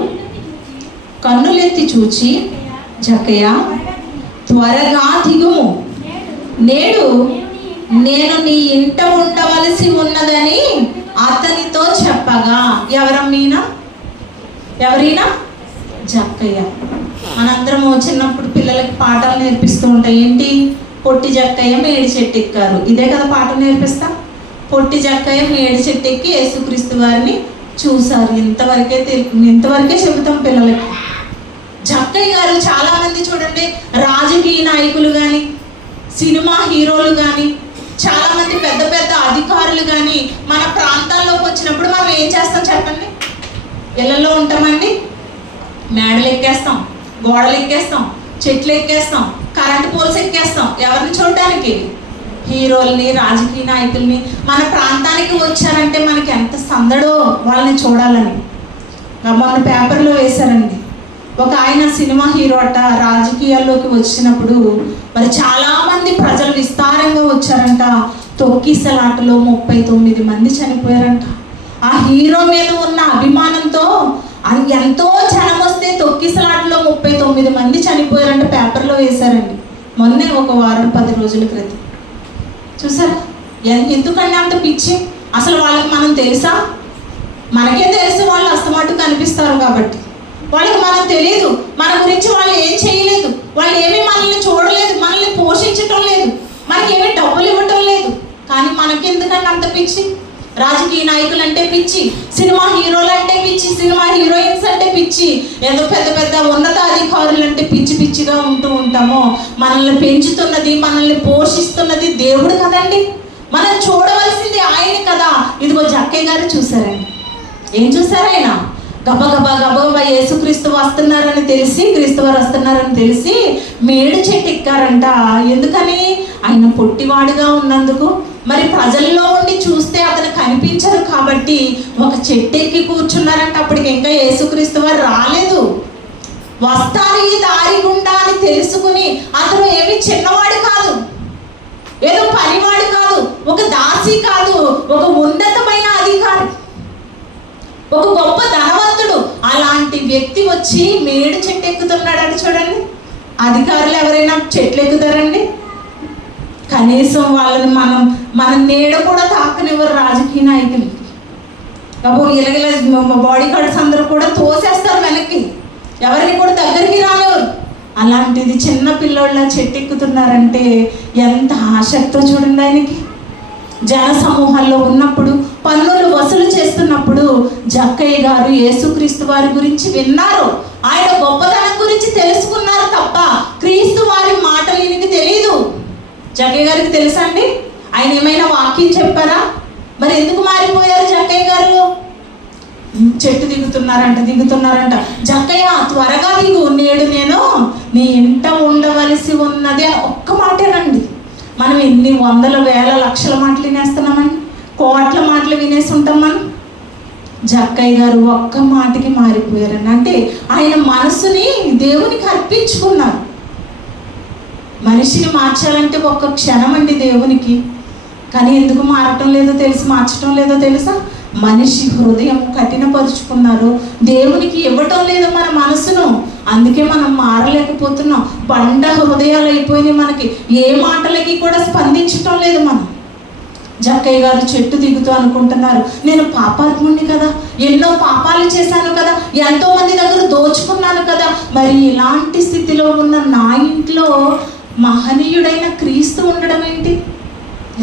కన్నులెత్తి చూచి, జక్కయ్య త్వరగా దిగుము, నేడు నేను నీ ఇంట ఉండవలసి ఉన్నదని అతనితో చెప్పగా. ఎవరైనా జక్కయ్య. మనందరము చిన్నప్పుడు పిల్లలకి పాఠాలు నేర్పిస్తూ ఉంటాయి. ఏంటి? పొట్టి జక్కయ్య మేడి చెట్టు ఎక్కారు. ఇదే కదా పాఠం నేర్పిస్తా. పొట్టి జక్కయ్య మేడి చెట్టు ఎక్కి యేసుక్రీస్తు వారిని చూశారు. ఇంతవరకే చెబుతాం పిల్లలకి. జక్కయ్య గారు చాలా మంది చూడండి, రాజకీయ నాయకులు కానీ, సినిమా హీరోలు కానీ, చాలా మంది పెద్ద పెద్ద అధికారులు కానీ మన ప్రాంతాల్లోకి వచ్చినప్పుడు మనం ఏం చేస్తాం చెప్పండి? ఇళ్ళల్లో ఉంటామండి, మేడలు ఎక్కేస్తాం, గోడలు ఎక్కేస్తాం, చెట్లు ఎక్కేస్తాం, కరెంట్ పోల్స్ ఎక్కేస్తాం. ఎవరిని చూడడానికి? హీరోల్ని, రాజకీయ నాయకుల్ని. మన ప్రాంతానికి వచ్చారంటే మనకి ఎంత సందడో వాళ్ళని చూడాలని. మొన్న పేపర్లో వేశారండి, ఒక ఆయన సినిమా హీరో అట రాజకీయాల్లోకి వచ్చినప్పుడు మరి చాలా మంది ప్రజలు విస్తారంగా వచ్చారంట. తొక్కిసలాటలో 39 మంది చనిపోయారంట. ఆ హీరో మీద ఉన్న అభిమానంతో అని ఎంతో జనం వస్తే తొక్కిసలాటలో 39 మంది చనిపోయారంటే పేపర్లో వేశారండి మొన్నే, ఒక వారం 10 రోజుల క్రితం. చూసారా ఎందుకంటే అంత పిచ్చి? అసలు వాళ్ళకి మనం తెలుసా? మనకే తెలుసు వాళ్ళు అస్తమాటు కనిపిస్తారు కాబట్టి. వాళ్ళకి మనం తెలియదు, మన గురించి వాళ్ళు ఏం చేయలేదు, వాళ్ళు ఏమీ మనల్ని చూడలేదు, మనల్ని పోషించటం లేదు, మనకేమీ డబ్బులు ఇవ్వటం లేదు. కానీ మనకెందుకంటే అంత పిచ్చి? రాజకీయ నాయకులు అంటే పిచ్చి, సినిమా హీరోలు అంటే పిచ్చి, సినిమా హీరోయిన్స్ అంటే పిచ్చి, ఏదో పెద్ద పెద్ద ఉన్నతాధికారులు అంటే పిచ్చి పిచ్చిగా ఉంటూ ఉంటామో. మనల్ని పెంచుతున్నది, మనల్ని పోషిస్తున్నది దేవుడు కదండి. మనం చూడవలసింది ఆయన కదా. ఇదిగో జక్కయ్య గారు చూసారండి. ఏం చూసారు? ఆయన గబగబా యేసుక్రీస్తు వస్తున్నారని తెలిసి, క్రీస్తు వారు వస్తున్నారని తెలిసి మేడు చెట్టు ఎక్కారంట. ఎందుకని? ఆయన పొట్టివాడుగా ఉన్నందుకు. మరి ప్రజల్లో ఉండి చూస్తే అతను కనిపించరు కాబట్టి ఒక చెట్టు ఎక్కి కూర్చున్నారంట. అప్పటికి ఇంకా యేసుక్రీస్తు వారు రాలేదు. వస్తారు ఈ దారి గుండా అని తెలుసుకుని, అతను ఏమి చిన్నవాడు కాదు, ఏదో పనివాడు కాదు, ఒక దాసి కాదు, ఒక ఉన్నతమైన అధికారి, ఒక గొప్ప ధనవంతుడు. అలాంటి వ్యక్తి వచ్చి మేడు చెట్టు ఎక్కుతున్నాడని చూడండి. అధికారులు ఎవరైనా చెట్లు ఎక్కుతారండి? కనీసం వాళ్ళని మన నీడ కూడా తాకనివ్వరు రాజకీయ నాయకులు. కాబట్టి ఇలాగ బాడీ గార్డ్స్ అందరూ కూడా తోసేస్తారు వెనక్కి, ఎవరిని కూడా దగ్గరికి రానివ్వరు. అలాంటిది చిన్న పిల్లోళ్ళ చెట్టు ఎక్కుతున్నారంటే ఎంత ఆసక్తో చూడండి ఆయనకి. జన సమూహాల్లో ఉన్నప్పుడు, పన్నులు వసూలు చేస్తున్నప్పుడు జక్కయ్య గారు యేసుక్రీస్తు వారి గురించి విన్నారు, ఆయన గొప్పతనం గురించి తెలుసుకున్నారు తప్ప క్రీస్తు వారి మాటలు ఈయనకి తెలియదు. జక్కయ్య గారికి తెలుసా అండి? ఆయన ఏమైనా వాక్యం చెప్పారా? మరి ఎందుకు మారిపోయారు జక్కయ్య గారు? చెట్టు దిగుతున్నారంట. జక్కయ్య త్వరగా దిగు, నేడు నేను నీ ఇంట ఉండవలసి ఉన్నది అని ఒక్క మాటేనండి. మనం ఎన్ని వందల వేల లక్షల మాటలు వినేస్తున్నామని, కోట్ల మాటలు వినేసి ఉంటాం మనం. జక్కయ్య గారు ఒక్క మాటకి మారిపోయారండి. అంటే ఆయన మనసుని దేవునికి అర్పించుకున్నారు. మనిషిని మార్చాలంటే ఒక్క క్షణం అండి దేవునికి. కానీ ఎందుకు మారటం లేదో తెలుసు, మార్చడం లేదో తెలుసా? మనిషి హృదయం కఠినపరుచుకున్నారు, దేవునికి ఇవ్వటం లేదు మన మనసును. అందుకే మనం మారలేకపోతున్నాం. బండ హృదయాలు అయిపోయినాయి మనకి. ఏ మాటలకి కూడా స్పందించటం లేదు మనం. జక్కయ్య గారు చెట్టు దిగుతూ అనుకుంటున్నారు, నేను పాపాత్ముడిని కదా, ఎన్నో పాపాలు చేశాను కదా, ఎంతో మంది దగ్గర దోచుకున్నాను కదా, మరి ఇలాంటి స్థితిలో ఉన్న నా ఇంట్లో మహనీయుడైన క్రీస్తు ఉండడం ఏంటి?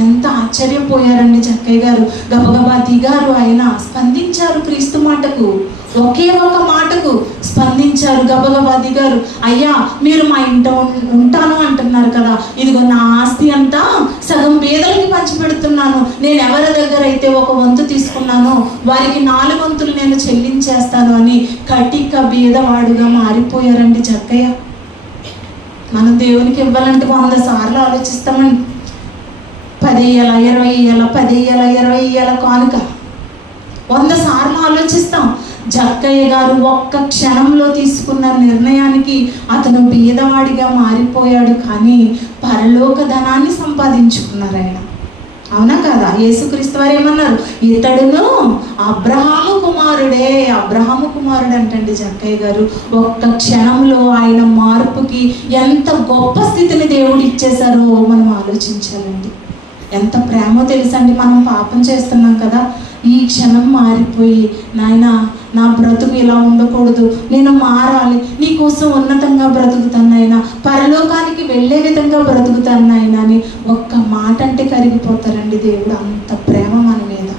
ఎంత ఆశ్చర్యపోయారండి జక్కయ్య గారు. గబగబా దిగారు, ఆయన స్పందించారు క్రీస్తు మాటకు, ఒకే ఒక మాటకు స్పందించారు. గబగబా దిగారు. అయ్యా, మీరు మా ఇంట ఉంటాను అంటున్నారు కదా, ఇదిగో నా ఆస్తి అంతా సగం బీదలకి పంచిపెడుతున్నాను. నేను ఎవరి దగ్గర అయితే 1 వంతు తీసుకున్నానో వారికి 4 వంతులు నేను చెల్లించేస్తాను అని కటిక బీదవాడుగా మారిపోయారండి జక్కయ్య. మనం దేవునికి ఇవ్వాలంటే 100 సార్లు ఆలోచిస్తామండి. 10 ఇయ్యాల, 20 ఇయ్యాల, 10 ఇయ్యాల, 20 ఇయ్యాల కానుక 100 సార్లు ఆలోచిస్తాం. జక్కయ్య గారు ఒక్క క్షణంలో తీసుకున్న నిర్ణయానికి అతను బీదవాడిగా మారిపోయాడు. కానీ పరలోక ధనాన్ని సంపాదించుకున్నారు ఆయన. అవునా కదా? యేసుక్రీస్తు వారు ఏమన్నారు? ఇతడును అబ్రహాము కుమారుడే. అబ్రహాము కుమారుడు అంటండి జక్కయ్య గారు. ఒక్క క్షణంలో ఆయన మార్పుకి ఎంత గొప్ప స్థితిని దేవుడు ఇచ్చేశారో మనం ఆలోచించాలండి. ఎంత ప్రేమో తెలుసండి. మనం పాపం చేస్తున్నాం కదా, ఈ క్షణం మారిపోయి, నాయన నా బ్రతుకు ఇలా ఉండకూడదు, నేను మారాలి, నీకోసం ఉన్నతంగా బ్రతుకుతాను నాయన, పరలోకానికి వెళ్ళే విధంగా బ్రతుకుతాను నాయన అని ఒక్క మాట అంటే కరిగిపోతారండి దేవుడు. అంత ప్రేమ మన మీద.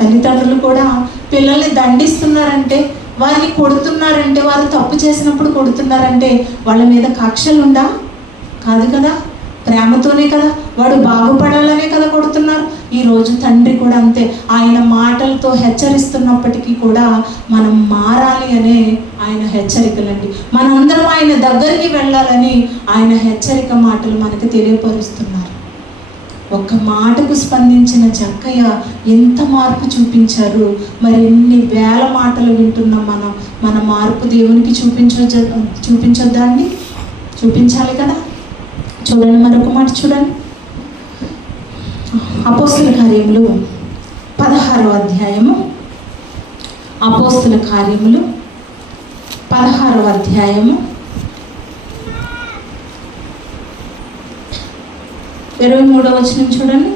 తల్లిదండ్రులు కూడా పిల్లల్ని దండిస్తున్నారంటే, వారిని కొడుతున్నారంటే, వారు తప్పు చేసినప్పుడు కొడుతున్నారంటే వాళ్ళ మీద కక్షలుండా? కాదు కదా, ప్రేమతోనే కదా, వాడు బాగుపడాలనే కదా కొడుతున్నారు. ఈరోజు తండ్రి కూడా అంతే. ఆయన మాటలతో హెచ్చరిస్తున్నప్పటికీ కూడా మనం మారాలి అనే ఆయన హెచ్చరికలండి. మనందరం ఆయన దగ్గరికి వెళ్ళాలని ఆయన హెచ్చరిక మాటలు మనకు తెలియపరుస్తున్నారు. ఒక్క మాటకు స్పందించిన జక్కయ్య ఎంత మార్పు చూపించారు. మరి ఎన్ని వేల మాటలు వింటున్నాం మనం. మన మార్పు దేవునికి చూపించొద్దా అండి? చూపించాలి కదా. చూడండి, మరొక మాట చూడండి. అపోస్తుల కార్యములు 16వ అధ్యాయము. అపోస్తుల కార్యములు 16వ అధ్యాయము 23వ వచనం చూడండి.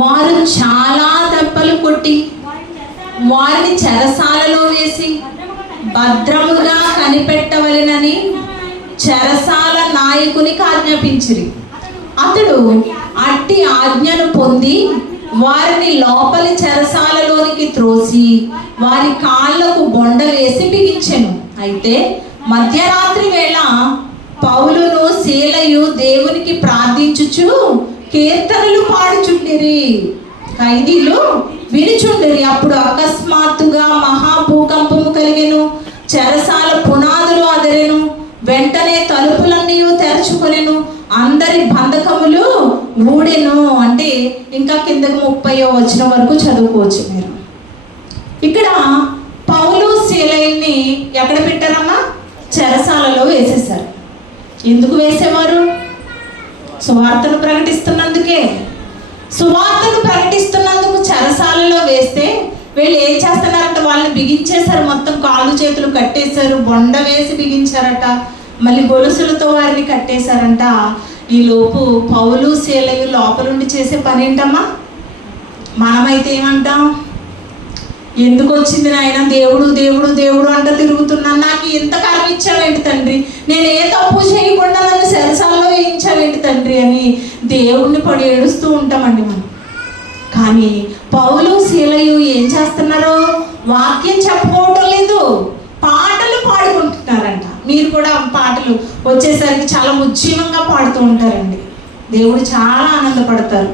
వారు చాలా దెబ్బలు కొట్టి వారిని చెరసాలలో వేసి భద్రముగా కనిపెట్టవలెనని చెరసాల నాయకునికి ఆజ్ఞాపించిరి. అతడు అట్టి ఆజ్ఞను పొంది వారిని లోపలి చెరసాలలోనికి త్రోసి వారి కాళ్లకు బొండ వేసి బిగించెను. అయితే మధ్యరాత్రి వేళ పౌలును శీలయు దేవునికి ప్రార్థించుచు కీర్తనలు పాడుచుండిరి. ఖైదీలు వినుచుండిరి. అప్పుడు అకస్మాత్తుగా మహాభూకంపము కలిగెను. చెరసాల పునాదులు అదరెను. వెంటనే తలుపులన్నీ తెరుచుకొనెను. అందరి బంధకములు ఊడెను. అంటే ఇంకా కిందకు 30వ వచనం వరకు చదువుకోవచ్చు మీరు. ఇక్కడ పౌలు శీలయుల్ని ఎక్కడ పెట్టారమ్మా? చెరసాలలో వేసేశారు. ఎందుకు వేసేవారు? సువార్తను ప్రకటిస్తున్నందుకే. సువార్తను ప్రకటిస్తున్నందుకు చెరసాలలో వేస్తే వీళ్ళు ఏం చేస్తున్నారంట? వాళ్ళని బిగించేశారు. మొత్తం కాళ్ళు చేతులు కట్టేశారు. బొండ వేసి బిగించారట. మళ్ళీ గొలుసులతో వారిని కట్టేశారంట. ఈ లోపు పౌలు శీలయు లోపలుండి చేసే పని ఏంటమ్మా? మనమైతే ఏమంటాం? ఎందుకు వచ్చింది నాయన? దేవుడు దేవుడు దేవుడు అంట తిరుగుతున్నాను. నాకు ఇంత కర్మ ఇచ్చావేంటి తండ్రి? నేను ఏ తప్పు చేయకుండా నన్ను చెరసాలలో వేయించావేంటి తండ్రి అని దేవుణ్ణి పడి ఏడుస్తూ ఉంటామండి మనం. కానీ పౌలు శీలయు ఏం చేస్తున్నారు? వాక్యం చెప్పుకోవటం లేదు, పాటలు పాడుకుంటున్నారంట. మీరు కూడా పాటలు వచ్చేసరికి చాలా ఉజ్జీవంగా పాడుతూ ఉంటారండి. దేవుడు చాలా ఆనందపడతారు.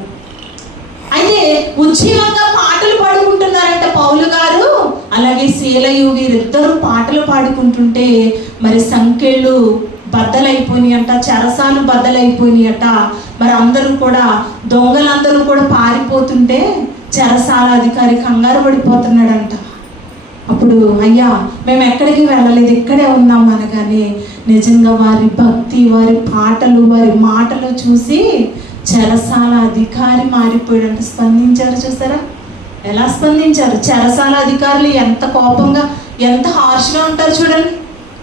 అయితే ఉజ్జీవంగా పాటలు పాడుకుంటున్నారంట పౌలు గారు, అలాగే శీలయు. వీరిద్దరూ పాటలు పాడుకుంటుంటే మరి సంకెళ్ళు బద్దలైపోయినాయట, చెరసాలు బద్దలైపోయినాయట. మరి అందరూ కూడా, దొంగలందరూ కూడా పారిపోతుంటే చెరసాల అధికారి కంగారు పడిపోతున్నాడంట. అప్పుడు అయ్యా మేము ఎక్కడికి వెళ్ళలేదు, ఇక్కడే ఉన్నాం అనగానే నిజంగా వారి భక్తి, వారి పాటలు, వారి మాటలు చూసి చెరసాల అధికారి మారిపోయాడంట. స్పందించారు. చూసారా ఎలా స్పందించారు? చెరసాల అధికారులు ఎంత కోపంగా, ఎంత హార్ష్గా ఉంటారు చూడండి.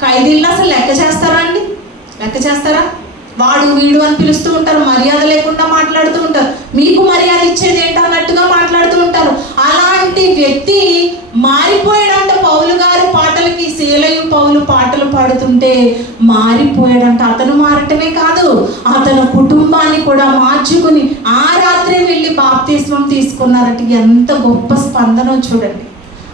ఖైదీలను అసలు లెక్క చేస్తారా అండి? లెక్క చేస్తారా? వాడు వీడు అని పిలుస్తూ ఉంటారు. మర్యాద లేకుండా మాట్లాడుతూ ఉంటారు. మీకు మర్యాద ఇచ్చేది ఏంటి అన్నట్టుగా మాట్లాడుతూ ఉంటారు. అలాంటి వ్యక్తి మారిపోయాడంట పౌలు గారి పాటలకి. శీలయు పౌలు పాటలు పాడుతుంటే మారిపోయాడంట. అతను మారటమే కాదు, అతను కుటుంబాన్ని కూడా మార్చుకుని ఆ రాత్రే వెళ్ళి బాప్తిస్మం తీసుకున్నారట. ఎంత గొప్ప స్పందన చూడండి.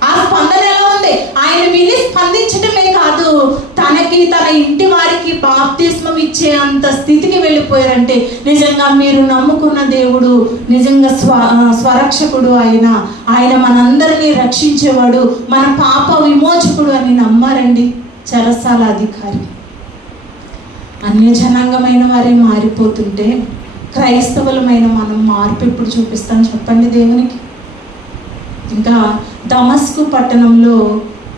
ఆ స్పందన ఎలా ఉంది? ఆయన విని స్పందించటమే కాదు, తనకి తన ఇంటి వారికి బాప్తిస్మం ఇచ్చే అంత స్థితికి వెళ్ళిపోయారంటే నిజంగా మీరు నమ్ముకున్న దేవుడు నిజంగా స్వరక్షకుడు. ఆయన మనందరినీ రక్షించేవాడు, మన పాప విమోచకుడు అని నమ్మారండి చెరసాల అధికారి. అన్యజనాంగమైన వారే మారిపోతుంటే క్రైస్తవులమైన మనం మార్పు ఎప్పుడు చూపిస్తాం చెప్పండి దేవునికి? ఇంకా దమస్కు పట్టణంలో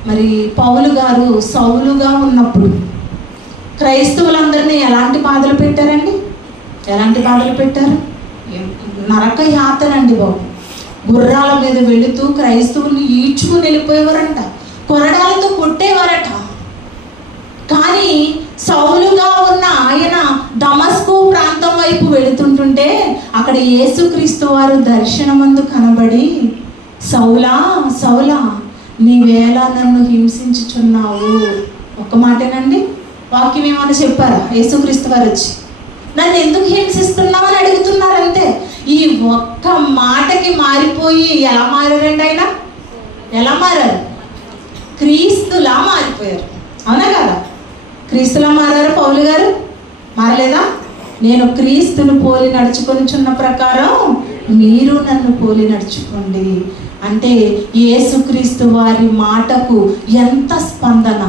మరి పౌలు గారు సౌలుగా ఉన్నప్పుడు క్రైస్తవులందరినీ ఎలాంటి బాధలు పెట్టారండి? ఎలాంటి బాధలు పెట్టారు? నరక యాతనండి బాబు. గుర్రాల మీద వెళుతూ క్రైస్తవుల్ని ఈడ్చుకుని వెళ్ళిపోయేవారంట, కొరడాలతో కొట్టేవారట. కానీ సౌలుగా ఉన్న ఆయన దమస్కు ప్రాంతం వైపు వెళుతుంటుంటే అక్కడ యేసుక్రీస్తు వారు దర్శనమందు కనబడి, సౌలా సౌలా నీవేళ నన్ను హింసించుచున్నావు. ఒక్క మాటేనండి, వాక్యం ఏమన్నా చెప్పారా? యేసుక్రీస్తు వారు వచ్చి నన్ను ఎందుకు హింసిస్తున్నావు అని అడుగుతున్నారంటే ఈ ఒక్క మాటకి మారిపోయి ఎలా మారారండి? ఆయన ఎలా మారారు? క్రీస్తులా మారిపోయారు. అవునా కదా? క్రీస్తులా మారారు పౌలు గారు? మారలేదా? నేను క్రీస్తును పోలి నడుచుకొనిచున్న ప్రకారం మీరు నన్ను పోలి నడుచుకోండి అంటే యేసుక్రీస్తు వారి మాటకు ఎంత స్పందన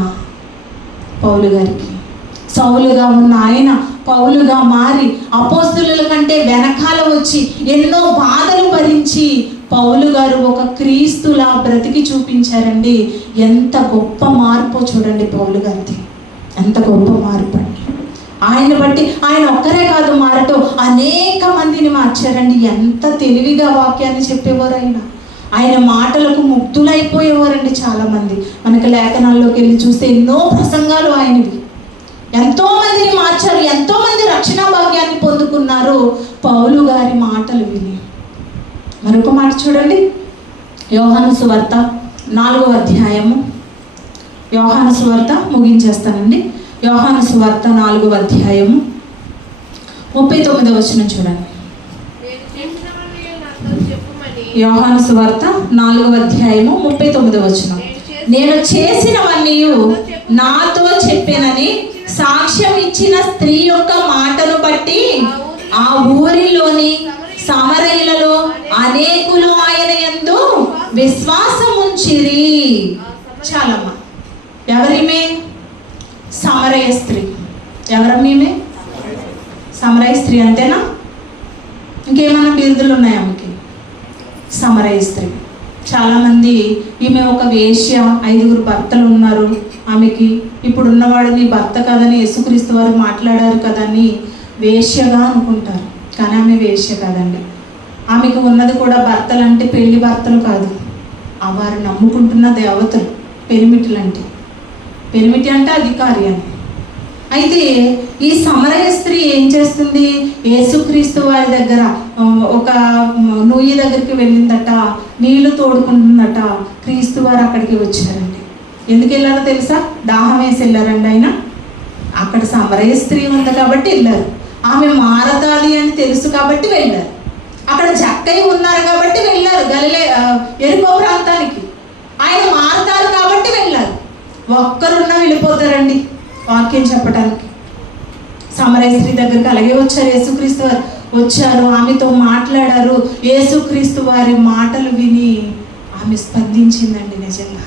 పౌలు గారికి. సౌలుగా ఉన్న ఆయన పౌలుగా మారి అపోస్తలుల కంటే వెనకాల వచ్చి ఎన్నో బాధలు భరించి పౌలు గారు ఒక క్రీస్తులా బ్రతికి చూపించారండి. ఎంత గొప్ప మార్పు చూడండి పౌలు గారిది, ఎంత గొప్ప మార్పు అండి. ఆయన బట్టి ఆయన ఒక్కరే కాదు మారటం, అనేక మందిని మార్చారండి. ఎంత తెలివిగా వాక్యాన్ని చెప్పేవారు ఆయన. ఆయన మాటలకు ముగ్ధులైపోయేవారండి చాలామంది. మనకి లేఖనాల్లోకి వెళ్ళి చూస్తే ఎన్నో ప్రసంగాలు ఆయనవి. ఎంతో మందిని మార్చారు, ఎంతో మంది రక్షణ భాగ్యాన్ని పొందుకున్నారు పౌలు గారి మాటలు విని. మరొక మాట చూడండి, యోహాను సువార్త 4వ అధ్యాయము. యోహాను సువార్త ముగించేస్తానండి. యోహాను సువార్త 4వ అధ్యాయము 39వ వచనం చూడండి. యోహాను సువార్త 4వ అధ్యాయము 39వ వచనం. నేను చేసినవన్నీ నాతో చెప్పానని సాక్ష్యం ఇచ్చిన స్త్రీ యొక్క మాటను బట్టి ఆ ఊరిలోని సమరయులలో అనేకులు ఆయన యందు విశ్వాసం ఉంచిరి. చాలమ్మా, ఎవరిమే? సమరయ స్త్రీ. ఎవరమ్మీమే? సమరయ స్త్రీ, అంతేనా? ఇంకేమైనా బిరుదులు ఉన్నాయా ఆమెకి? సమరయ స్త్రీ. చాలామంది ఈమె ఒక వేశ్య, 5 భర్తలు ఉన్నారు ఆమెకి, ఇప్పుడు ఉన్నవాడు నీ భర్త కదని యేసుక్రీస్తు వారు మాట్లాడారు కదని వేశ్యగా అనుకుంటారు. కానీ ఆమె వేశ్య కాదండి. ఆమెకు ఉన్నది కూడా భర్తలు అంటే పెళ్లి భర్తలు కాదు, వారు నమ్ముకుంటున్న దేవతలు. పెనిమిటి అంటే అధికారి అని. అయితే ఈ సమరయ స్త్రీ ఏం చేస్తుంది? యేసుక్రీస్తు వారి దగ్గర ఒక నూయి దగ్గరికి వెళ్ళిందట, నీళ్లు తోడుకుంటుందట. క్రీస్తు వారు అక్కడికి వచ్చారండి. ఎందుకు వెళ్ళారో తెలుసా? దాహం వేసి వెళ్ళారండి ఆయన. అక్కడ సమరయ స్త్రీ ఉంది కాబట్టి వెళ్ళారు. ఆమె మారతాది అని తెలుసు కాబట్టి వెళ్ళారు. అక్కడ జక్కయ్య ఉన్నారు కాబట్టి వెళ్ళారు ఎరుకో ప్రాంతానికి. ఆయన మారతారు కాబట్టి వెళ్ళారు. ఒక్కరున్నా వెళ్ళిపోతారండి వాక్యం చెప్పడానికి. సమరయ స్త్రీ దగ్గరికి అలాగే వచ్చారు. యేసుక్రీస్తు వారు వచ్చారు, ఆమెతో మాట్లాడారు. యేసుక్రీస్తు వారి మాటలు విని ఆమె స్పందించిందండి. నిజంగా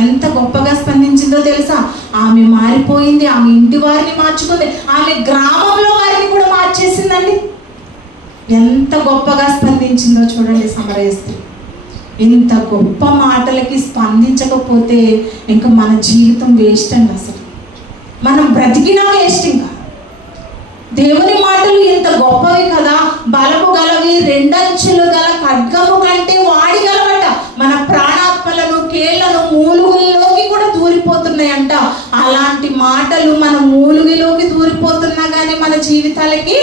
ఎంత గొప్పగా స్పందించిందో తెలుసా? ఆమె మారిపోయింది. ఆమె ఇంటి వారిని మార్చుకుంది, ఆమె గ్రామంలో వారిని కూడా మార్చేసిందండి. ఎంత గొప్పగా స్పందించిందో చూడండి సమరయ స్త్రీ. ఇంత గొప్ప మాటలకి స్పందించకపోతే ఇంకా మన జీవితం వేస్ట్ అండి. అసలు మనం బ్రతికినా వేస్ట్. ఇంకా దేవుని మాటలు ఇంత గొప్పవి కదా, బలము గలవి, 2 అంచులు గల ఖడ్గము కంటే వాడిగలవట. మన ప్రాణాత్మలను, కేళ్లను, మూలుగుల్లోకి కూడా దూరిపోతున్నాయంట. అలాంటి మాటలు మన మూలుగిలోకి దూరిపోతున్నా కానీ మన జీవితాలకి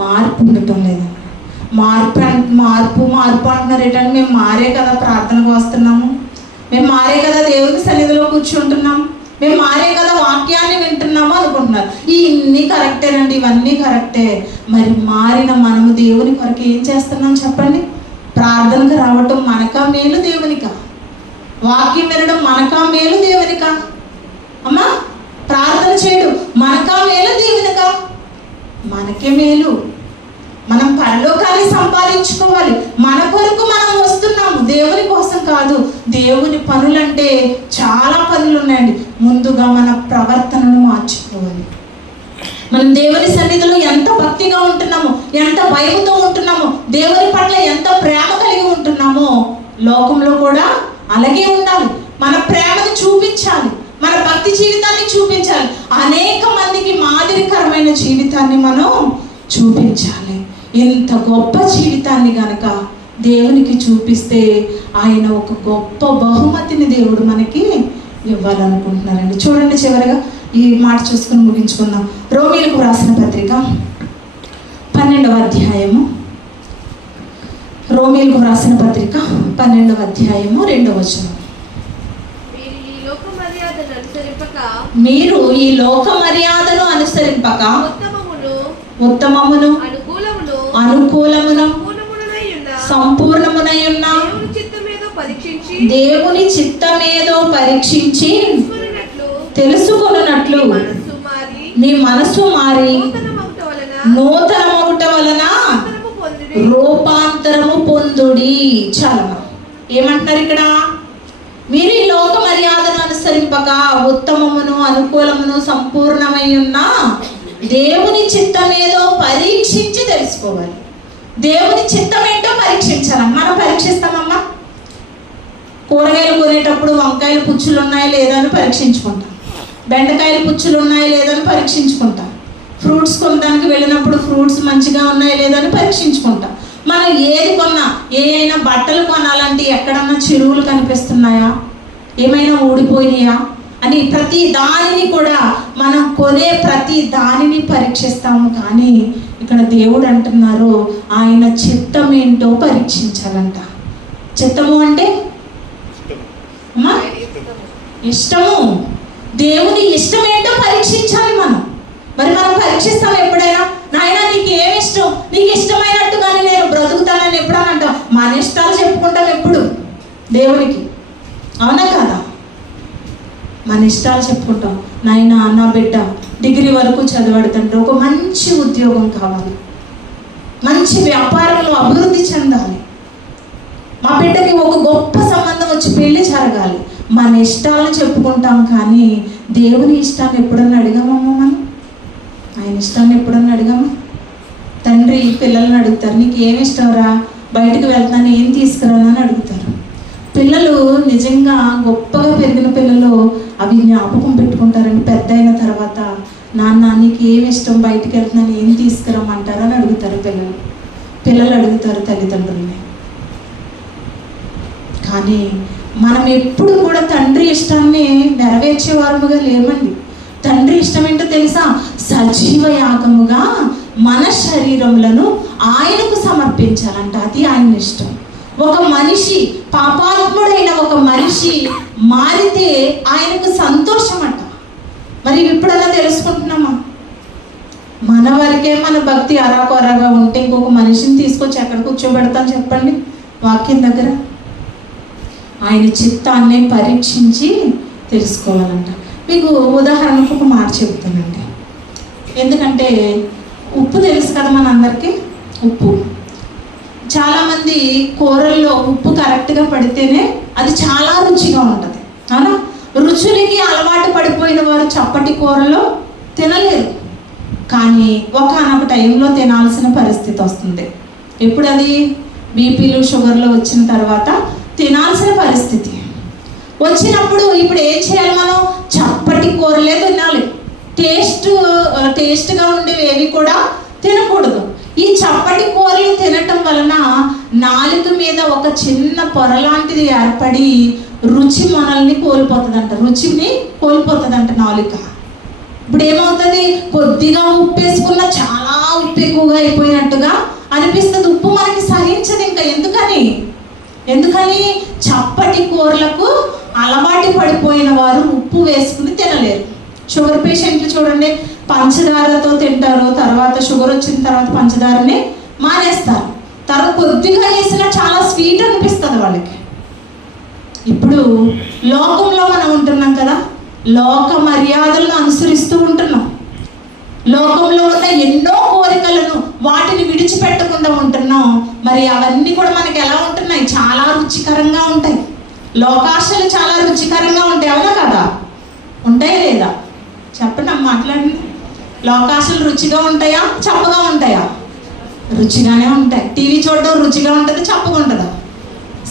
మార్పు ఉండటం లేదన్నమాట. మార్పు అంటున్నారు ఏంటంటే, మేము మారే కదా ప్రార్థనకు వస్తున్నాము, మేము మారే కదా దేవుని సన్నిధిలో కూర్చుంటున్నాం, మేము మారే కదా వాక్యాన్ని వింటున్నాము అనుకుంటున్నారు. ఇన్ని కరెక్టేనండి, ఇవన్నీ కరెక్టే. మరి మారిన మనము దేవుని కొరకు ఏం చేస్తున్నాం చెప్పండి? ప్రార్థనకు రావటం మనకా మేలు దేవునికా? వాక్యం వినడం మనకా మేలు దేవునికా? అమ్మా, ప్రార్థన చేయడం మనకా మేలు దేవునికా? మనకే మేలు. మనం పరలోకాన్ని సంపాదించుకోవాలి. మన కొరకు మనం వస్తున్నాము, దేవుని కోసం కాదు. దేవుని పనులంటే చాలా పనులు ఉన్నాయండి. ముందుగా మన ప్రవర్తనను మార్చుకోవాలి. మనం దేవుని సన్నిధిలో ఎంత భక్తిగా ఉంటున్నామో, ఎంత భయంతో ఉంటున్నామో, దేవుని పట్ల ఎంత ప్రేమ కలిగి ఉంటున్నామో లోకంలో కూడా అలాగే ఉండాలి. మన ప్రేమను చూపించాలి, మన భక్తి జీవితాన్ని చూపించాలి. అనేక మందికి మాదిరికరమైన జీవితాన్ని మనం చూపించాలి. ఇంత గొప్ప జీవితాన్ని గనక దేవునికి చూపిస్తే ఆయన ఒక గొప్ప బహుమతిని దేవుడు మనకి ఇవ్వాలనుకుంటున్నారండి. చూడండి, చివరిగా ఈ మాట చూసుకుని ముగించుకుందాం. రోమీలకు రాసిన పత్రిక 12వ అధ్యాయము. రోమీలకు రాసిన పత్రిక 12వ అధ్యాయము 2వ వచనం. మీరు ఈ లోక మర్యాదను అనుసరింపక ఉత్తమమును అనుకూలమును సంపూర్ణమునై ఉన్న దేవుని చిత్తమేదో పరీక్షించి తెలుసుకొనున్నట్లు నీ మనసు మారి నూతనమగుట వలన రూపాంతరము పొందుడి. చాలా ఏమంటున్నారు ఇక్కడ? మీరు ఈ లోక మర్యాదను అనుసరింపక ఉత్తమమును అనుకూలమును సంపూర్ణమై ఉన్న దేవుని చిత్తమేదో పరీక్షించి తెలుసుకోవాలి. దేవుని చిత్తం ఏంటో పరీక్షించాలి. మనం పరీక్షిస్తామమ్మా. కూరగాయలు కొనేటప్పుడు వంకాయలు పుచ్చులు ఉన్నాయా లేదా అని పరీక్షించుకుంటాం, బెండకాయలు పుచ్చులు ఉన్నాయా లేదా అని పరీక్షించుకుంటాం, ఫ్రూట్స్ కొనడానికి వెళ్ళినప్పుడు ఫ్రూట్స్ మంచిగా ఉన్నాయా లేదా అని పరీక్షించుకుంటాం. మనం ఏది కొన్నా, ఏమైనా బట్టలు కొనాలంటే ఎక్కడన్నా చెరువులు కనిపిస్తున్నాయా, ఏమైనా ఊడిపోయినాయా అని ప్రతి దానిని కూడా మనం కొనే ప్రతి దానిని పరీక్షిస్తాము. కానీ ఇక్కడ దేవుడు అంటున్నారు ఆయన చిత్తం ఏంటో పరీక్షించాలంట. చిత్తము అంటే ఇష్టము. దేవుని ఇష్టం ఏంటో పరీక్షించాలి మనం. మరి మనం పరీక్షిస్తాం ఎప్పుడైనా? నాయన నీకు ఏమి ఇష్టం, నీకు ఇష్టమైనట్టుగానే నేను బ్రతుకుతానని ఎప్పుడని అంటాం. మన ఇష్టాలు చెప్పుకుంటాం ఎప్పుడు దేవునికి, అవునా కదా? మన ఇష్టాలు చెప్పుకుంటాం. నాయన నా బిడ్డ డిగ్రీ వరకు చదవడుతుంటే ఒక మంచి ఉద్యోగం కావాలి, మంచి వ్యాపారంలో అభివృద్ధి చెందాలి, మా బిడ్డకి ఒక గొప్ప సంబంధం వచ్చి పెళ్లి జరగాలి. మన ఇష్టాలను చెప్పుకుంటాం. కానీ దేవుని ఇష్టాన్ని ఎప్పుడన్నా అడిగామమ్మా మనం? ఆయన ఇష్టాన్ని ఎప్పుడన్నా అడిగామా? తండ్రి పిల్లల్ని అడుగుతారు, నీకు ఏమి ఇష్టంరా, బయటకు వెళ్తాను ఏం తీసుకురాను అని అడుగుతారు. పిల్లలు నిజంగా గొప్పగా పెరిగిన పిల్లలు అవి జ్ఞాపకం పెట్టుకుంటారని పెద్ద అయిన తర్వాత, నాన్న నీకు ఏమి ఇష్టం, బయటికి వెళ్తున్నాను ఏం తీసుకురమ్మంటారు అని అడుగుతారు పిల్లలు అడుగుతారు తల్లిదండ్రుల్ని. కానీ మనం ఎప్పుడు కూడా తండ్రి ఇష్టాన్ని నెరవేర్చేవారుగా లేమండి. తండ్రి ఇష్టం ఏంటో తెలుసా? సజీవ యాగముగా మన శరీరములను ఆయనకు సమర్పించాలంట. అది ఆయన ఇష్టం. ఒక మనిషి, పాపాత్ముడైన ఒక మనిషి మారితే ఆయనకు సంతోషం అంట. మరి ఇప్పుడన్నా తెలుసుకుంటున్నామా? మన వరకే మన భక్తి అరాకొరగా ఉంటే ఇంకొక మనిషిని తీసుకొచ్చి ఎక్కడ కూర్చోబెడతాను చెప్పండి వాక్యం దగ్గర? ఆయన చిత్తాన్ని పరీక్షించి తెలుసుకోవాలంట. మీకు ఉదాహరణకు ఒక మాట చెబుతానండి. ఎందుకంటే ఉప్పు తెలుసు కదా మనందరికీ. ఉప్పు, చాలామంది కూరల్లో ఉప్పు కరెక్ట్గా పడితేనే అది చాలా రుచిగా ఉంటుంది, అవునా? రుచులకి అలవాటు పడిపోయిన వారు చప్పటి కూరలో తినలేరు. కానీ ఒకనొక టైంలో తినాల్సిన పరిస్థితి వస్తుంది. ఎప్పుడు అది? బీపీలు షుగర్లు వచ్చిన తర్వాత తినాల్సిన పరిస్థితి వచ్చినప్పుడు ఇప్పుడు ఏం చేయాలి? మనం చప్పటి కూరలే తినాలి. టేస్ట్గా ఉండేవి ఏవి కూడా తినకూడదు. ఈ చప్పటి కూరలు తినటం వలన నాలుక మీద ఒక చిన్న పొర లాంటిది ఏర్పడి రుచి మనల్ని కోల్పోతుందంట, రుచిని కోల్పోతుందంట నాలుక. ఇప్పుడు ఏమవుతుంది? కొద్దిగా ఉప్పు వేసుకున్న చాలా ఉప్పు ఎక్కువగా అయిపోయినట్టుగా అనిపిస్తుంది. ఉప్పు మనకి సహించదు ఇంకా. ఎందుకని చప్పటి కూరలకు అలవాటు పడిపోయిన వారు ఉప్పు వేసుకుని తినలేరు. షుగర్ పేషెంట్లు చూడండి, పంచదారతో తింటారు, తర్వాత షుగర్ వచ్చిన తర్వాత పంచదారని మానేస్తారు. తర్వాత కొద్దిగా వేసిన చాలా స్వీట్ అనిపిస్తుంది వాళ్ళకి. ఇప్పుడు లోకంలో మనం ఉంటున్నాం కదా, లోక మర్యాదలను అనుసరిస్తూ ఉంటున్నాం. లోకంలో ఉన్న ఎన్నో కోరికలను వాటిని విడిచిపెట్టకుండా ఉంటున్నాం. మరి అవన్నీ కూడా మనకి ఎలా ఉంటున్నాయి? చాలా రుచికరంగా ఉంటాయి. లోకాశలు చాలా రుచికరంగా ఉంటాయి, అవునా కదా? ఉంటాయా లేదా చెప్పండి, మాట్లాడండి. లోకాశలు రుచిగా ఉంటాయా, చప్పగా ఉంటాయా? రుచిగానే ఉంటాయి. టీవీ చూడడం రుచిగా ఉంటుంది, చప్పగా ఉంటుందా?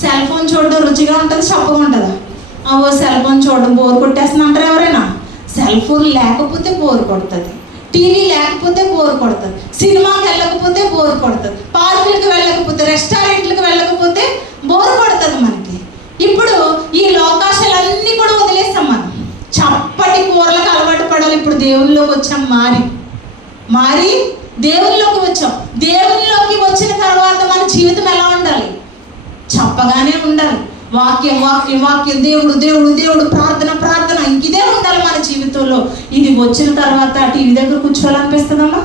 సెల్ ఫోన్ చూడడం రుచిగా ఉంటుంది, చప్పగా ఉంటుందా? ఓ సెల్ ఫోన్ చూడడం బోర్ కొట్టేస్తుంది అంటారు ఎవరైనా? సెల్ ఫోన్ లేకపోతే బోర్ కొడుతుంది, టీవీ లేకపోతే బోర్ కొడుతుంది, సినిమాకి వెళ్ళకపోతే బోర్ కొడుతుంది, పార్కులకు వెళ్ళకపోతే, రెస్టారెంట్లకు వెళ్ళకపోతే బోర్ కొడుతుంది మనకి. ఇప్పుడు ఈ లోకాశాలన్నీ కూడా వదిలేస్తాం మనం. చప్పటి కూరలకు అలవాటు పడాలి. ఇప్పుడు దేవునిలోకి వచ్చాం, మారి దేవునిలోకి వచ్చాం. దేవునిలోకి వచ్చిన తర్వాత మన జీవితం ఎలా ఉండాలి? చప్పగానే ఉండాలి. వాక్యం వాక్యం వాక్యం, దేవుడు దేవుడు దేవుడు, ప్రార్థన ప్రార్థన, ఇంకిదే ఉండాలి మన జీవితంలో. ఇది వచ్చిన తర్వాత టీవీ దగ్గర కూర్చోవాలనిపిస్తుందమ్మా,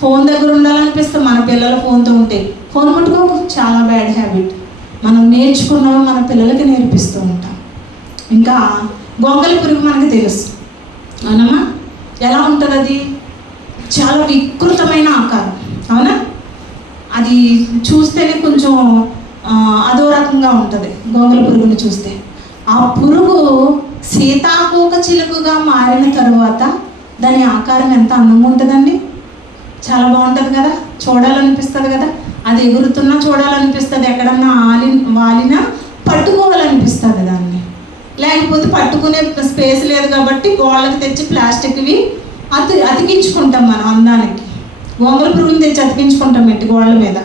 ఫోన్ దగ్గర ఉండాలనిపిస్తుంది. మన పిల్లలు ఫోన్తో ఉంటే ఫోన్ పట్టుకోకు, చాలా బ్యాడ్ హ్యాబిట్. మనం నేర్చుకున్నవి మన పిల్లలకి నేర్పిస్తూ ఉంటాం. ఇంకా గొంగలి పురుగు మనకి తెలుసు, అవునమ్మా? ఎలా ఉంటుంది అది? చాలా వికృతమైన ఆకారం, అవునా? అది చూస్తేనే కొంచెం అదో రకంగా ఉంటుంది గొంగలి పురుగుని చూస్తే. ఆ పురుగు సీతాకోక చిలుకగా మారిన తరువాత దాని ఆకారం ఎంత అందంగా ఉంటుందండి. చాలా బాగుంటుంది కదా, చూడాలనిపిస్తుంది కదా. అది ఎగురుతున్నా చూడాలనిపిస్తుంది, ఎక్కడన్నా వాలినా పట్టుకోవాలనిపిస్తుంది దాన్ని. లేకపోతే పట్టుకునే స్పేస్ లేదు కాబట్టి గోళ్ళకి తెచ్చి ప్లాస్టిక్వి అతికించుకుంటాం మనం అందానికి. గొంగలి పురుగుని తెచ్చి అతికించుకుంటాం ఎట్టి గోళ్ళ మీద.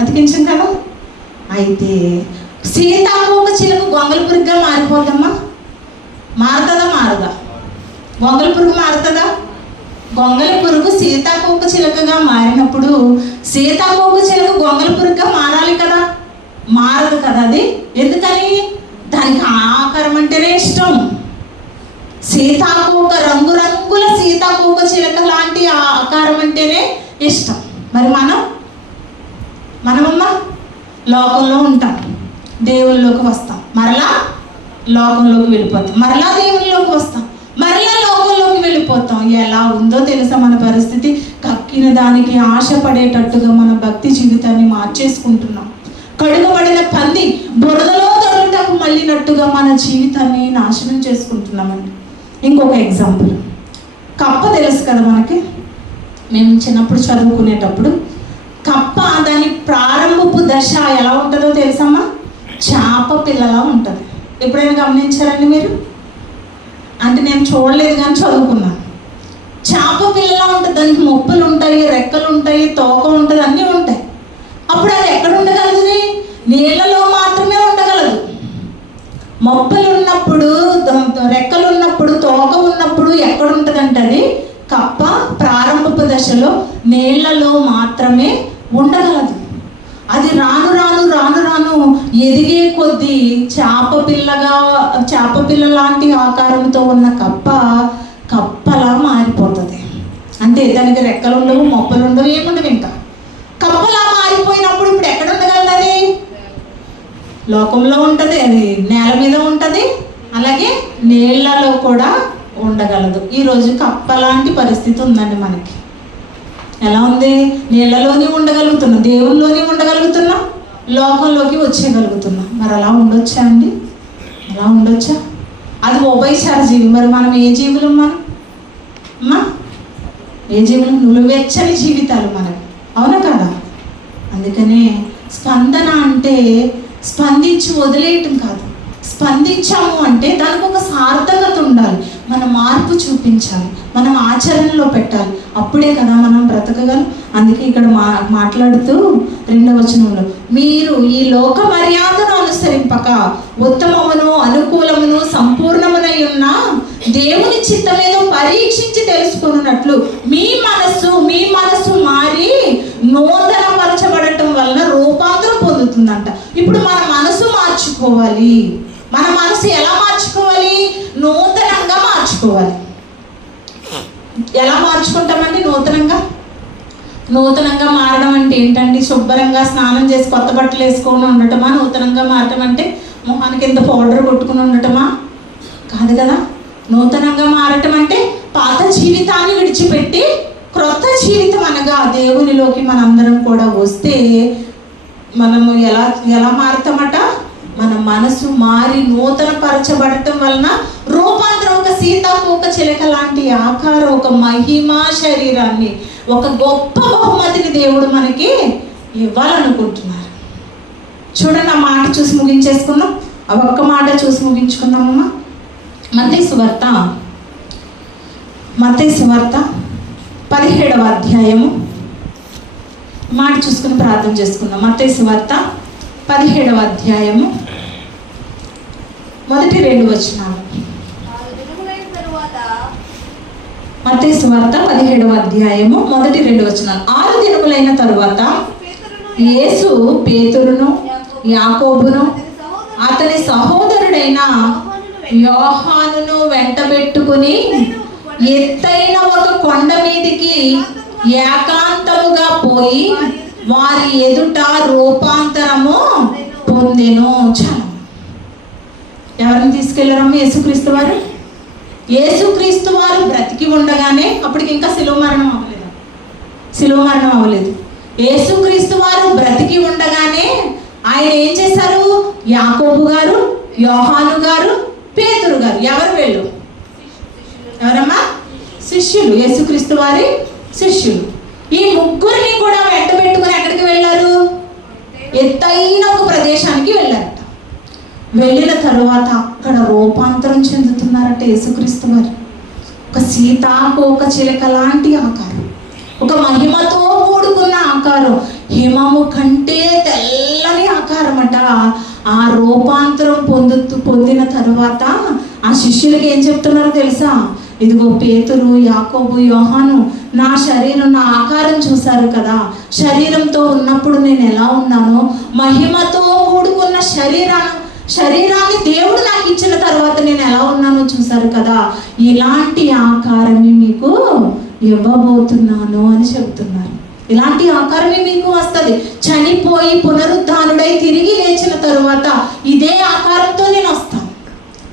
అతికించాం కదా. అయితే సీతాకోక చిలుక గొంగళి పురుగుగా మారిపోద్దమ్మా? మారుతుందా మారదా? గొంగళి పురుగు మారుతుందా? గొంగళి పురుగు సీతాకోక చిలుకగా మారినప్పుడు సీతాకోక చిలుక గొంగళి పురుగుగా మారాలి కదా, మారదు కదా. అది ఎందుకని? దానికి ఆకారం అంటేనే ఇష్టం. సీతాకోక రంగురంగుల సీతాకోక చిలుక లాంటి ఆకారం అంటేనే ఇష్టం. మరి మనమమ్మ లోకంలో ఉంటాం, దేవుల్లోకి వస్తాం, మరలా లోకంలోకి వెళ్ళిపోతాం, మరలా దేవుల్లోకి వస్తాం, మరలా లోకంలోకి వెళ్ళిపోతాం. ఎలా ఉందో తెలుసా మన పరిస్థితి? కక్కిన దానికి ఆశపడేటట్టుగా మన భక్తి జీవితాన్ని మార్చేసుకుంటున్నాం. కడుగబడిన పంది బురదలో దొరకటకు మళ్ళీనట్టుగా మన జీవితాన్ని నాశనం చేసుకుంటున్నామండి. ఇంకొక ఎగ్జాంపుల్, కప్ప తెలుసు కదా మనకి. మేము చిన్నప్పుడు చదువుకునేటప్పుడు కప్ప దాని ప్రారంభపు దశ ఎలా ఉంటుందో తెలుసమ్మా? చేప పిల్లలా ఉంటుంది. ఎప్పుడైనా గమనించారండి మీరు? అంటే నేను చూడలేదు కానీ చదువుకున్నాను. చేప పిల్లలా ఉంటుంది, దానికి మొప్పలు ఉంటాయి, రెక్కలు ఉంటాయి, తోక ఉంటుంది, అన్నీ ఉంటాయి. అప్పుడు అది ఎక్కడ ఉండగలదు? నీళ్ళలో మాత్రమే ఉండగలదు. మొప్పలు ఉన్నప్పుడు, రెక్కలు ఉన్నప్పుడు, తోక ఉన్నప్పుడు ఎక్కడ ఉంటుందంటే అది కప్ప ప్రారంభపు దశలో నీళ్లలో మాత్రమే ఉండగలదు. అది రాను రాను రాను రాను ఎదిగే కొద్దీ చేప పిల్ల లాంటి ఆకారంతో ఉన్న కప్పలా మారిపోతుంది. అంటే దానికి రెక్కలు ఉండవు, మొప్పలు ఉండవు, ఏముండవు. ఇంకా కప్పలా మారిపోయినప్పుడు ఇప్పుడు ఎక్కడ ఉండగలదు? అది లోకంలో ఉంటుంది, అది నేల మీద ఉంటుంది, అలాగే నీళ్లలో కూడా ఉండగలదు. ఈరోజు కప్పలాంటి పరిస్థితి ఉందండి మనకి. ఎలా ఉంది? నీళ్లలోనే ఉండగలుగుతున్నాం, దేవుల్లోనే ఉండగలుగుతున్నాం, లోకంలోకి వచ్చేయగలుగుతున్నాం. మరి అలా ఉండొచ్చా అండి? అలా ఉండొచ్చా? అది ఉభయచర జీవి. మరి మనం ఏ జీవులు? అమ్మా ఏ జీవులు? నులువెచ్చని జీవితాలు మనకి, అవునా కదా? అందుకనే స్పందన అంటే స్పందించి వదిలేయటం కాదు. స్పందించాము అంటే దానికి ఒక సార్థకత ఉండాలి, మన మార్పు చూపించాలి, మనం ఆచరణలో పెట్టాలి. అప్పుడే కదా మనం బ్రతకగలం. అందుకే ఇక్కడ మాట్లాడుతూ 2వ వచనంలో, మీరు ఈ లోక మర్యాదను అనుసరింపక ఉత్తమమును అనుకూలమును సంపూర్ణమునై ఉన్న దేవుని చిత్తమేదో పరీక్షించి తెలుసుకున్నట్లు మీ మనస్సు మారి నూతన పరచబడటం వలన రూపాంతరం పొందుతుందంట. ఇప్పుడు మన మనసు మార్చుకోవాలి. మన మనసు ఎలా మార్చుకోవాలి? నూతనంగా మార్చుకోవాలి. ఎలా మార్చుకుంటామండి నూతనంగా మారడం అంటే ఏంటండి? శుభ్రంగా స్నానం చేసి కొత్త బట్టలు వేసుకొని ఉండటమా నూతనంగా మారటం అంటే? మొహానికి ఎంత పౌడర్ కొట్టుకుని ఉండటమా? కాదు కదా. నూతనంగా మారటం అంటే పాత జీవితాన్ని విడిచిపెట్టి క్రొత్త జీవితం అనగా దేవునిలోకి మనందరం కూడా వస్తే మనము ఎలా మారుతామట? మన మనసు మారి నూతన పరచబడటం వలన రూపాంతరం, ఒక సీతాకోక చిలక లాంటి ఆకారం, ఒక మహిమా శరీరాన్ని, ఒక గొప్ప బహుమతిని దేవుడు మనకి ఇవ్వాలనుకుంటున్నారు. చూడండి, ఆ మాట చూసి ముగించేసుకుందాం. ఆ ఒక్క మాట చూసి ముగించుకుందామమ్మా. మత్తయి సువార్త 17వ అధ్యాయము మాట చూసుకుని ప్రార్థన చేసుకుందాం. మత్తయి సువార్త 17వ అధ్యాయము మొదటి 2 వచనాలు. మత్తయి సువార్త 17వ అధ్యాయము మొదటి 2 వచనాలు. 6 దినములైన తరువాత యేసు పేతురును, యాకోబును, అతని సహోదరుడైన యోహానును వెంటబెట్టుకుని ఎత్తైన ఒక కొండ మీదికి ఏకాంతముగా పోయి వారి ఎదుట రూపాంతరము పొందెను. చాలా ఎవరిని తీసుకెళ్లారమ్మ? యేసుక్రీస్తు వారు బ్రతికి ఉండగానే, అప్పటికి ఇంకా శిలువ మరణం అవ్వలేదు. యేసుక్రీస్తు వారు బ్రతికి ఉండగానే ఆయన ఏం చేశారు? యాకోబు గారు, యోహాను గారు, పేతురు గారు, ఎవరు వీళ్ళు? ఎవరమ్మా? శిష్యులు, యేసుక్రీస్తు వారి శిష్యులు. ఈ ముగ్గురిని కూడా వెంట పెట్టుకుని ఎక్కడికి వెళ్ళారు? ఎత్తైన ఒక ప్రదేశానికి వెళ్ళారట. వెళ్ళిన తరువాత అక్కడ రూపాంతరం చెందుతున్నారట యేసుక్రీస్తు వారు. ఒక సీతాకోక చిలక లాంటి ఆకారం, ఒక మహిమతో కూడుకున్న ఆకారం. హిమము కంటే తెల్లని ఆకారం అట. ఆ రూపాంతరం పొందిన తరువాత ఆ శిష్యులకి ఏం చెప్తున్నారో తెలుసా? ఇదిగో పేతురు, యాకోబు, యోహాను నా శరీరం, నా ఆకారం చూశారు కదా, శరీరంతో ఉన్నప్పుడు నేను ఎలా ఉన్నానో, మహిమతో కూడుకున్న శరీరాన్ని దేవుడు నాకు ఇచ్చిన తర్వాత నేను ఎలా ఉన్నానో చూశారు కదా, ఇలాంటి ఆకారమే మీకు ఇవ్వబోతున్నాను అని చెబుతున్నారు. ఇలాంటి ఆకారమే మీకు వస్తుంది. చనిపోయి పునరుద్ధానుడై తిరిగి లేచిన తరువాత ఇదే ఆకారంతో నేను వస్తాను.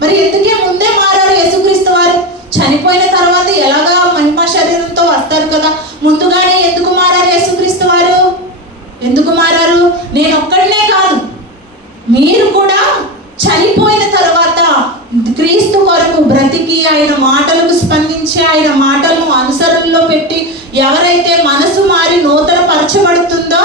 మరి ఎందుకే ముందే మారారు యేసుక్రీస్తు వారు? చనిపోయిన తర్వాత ఎలాగా మహిమ శరీరంతో వస్తారు కదా, ముందుగానే ఎందుకు మారారు యేసుక్రీస్తు వారు? ఎందుకు మారారు? నేను ఒక్కడనే కాదు, మీరు కూడా చనిపోయిన తర్వాత క్రీస్తు కొరకు బ్రతికి ఆయన మాటలకు స్పందించి ఆయన మాటలను అనుసరణలో పెట్టి ఎవరైతే మనసు మారి నూతన పరచబడుతుందో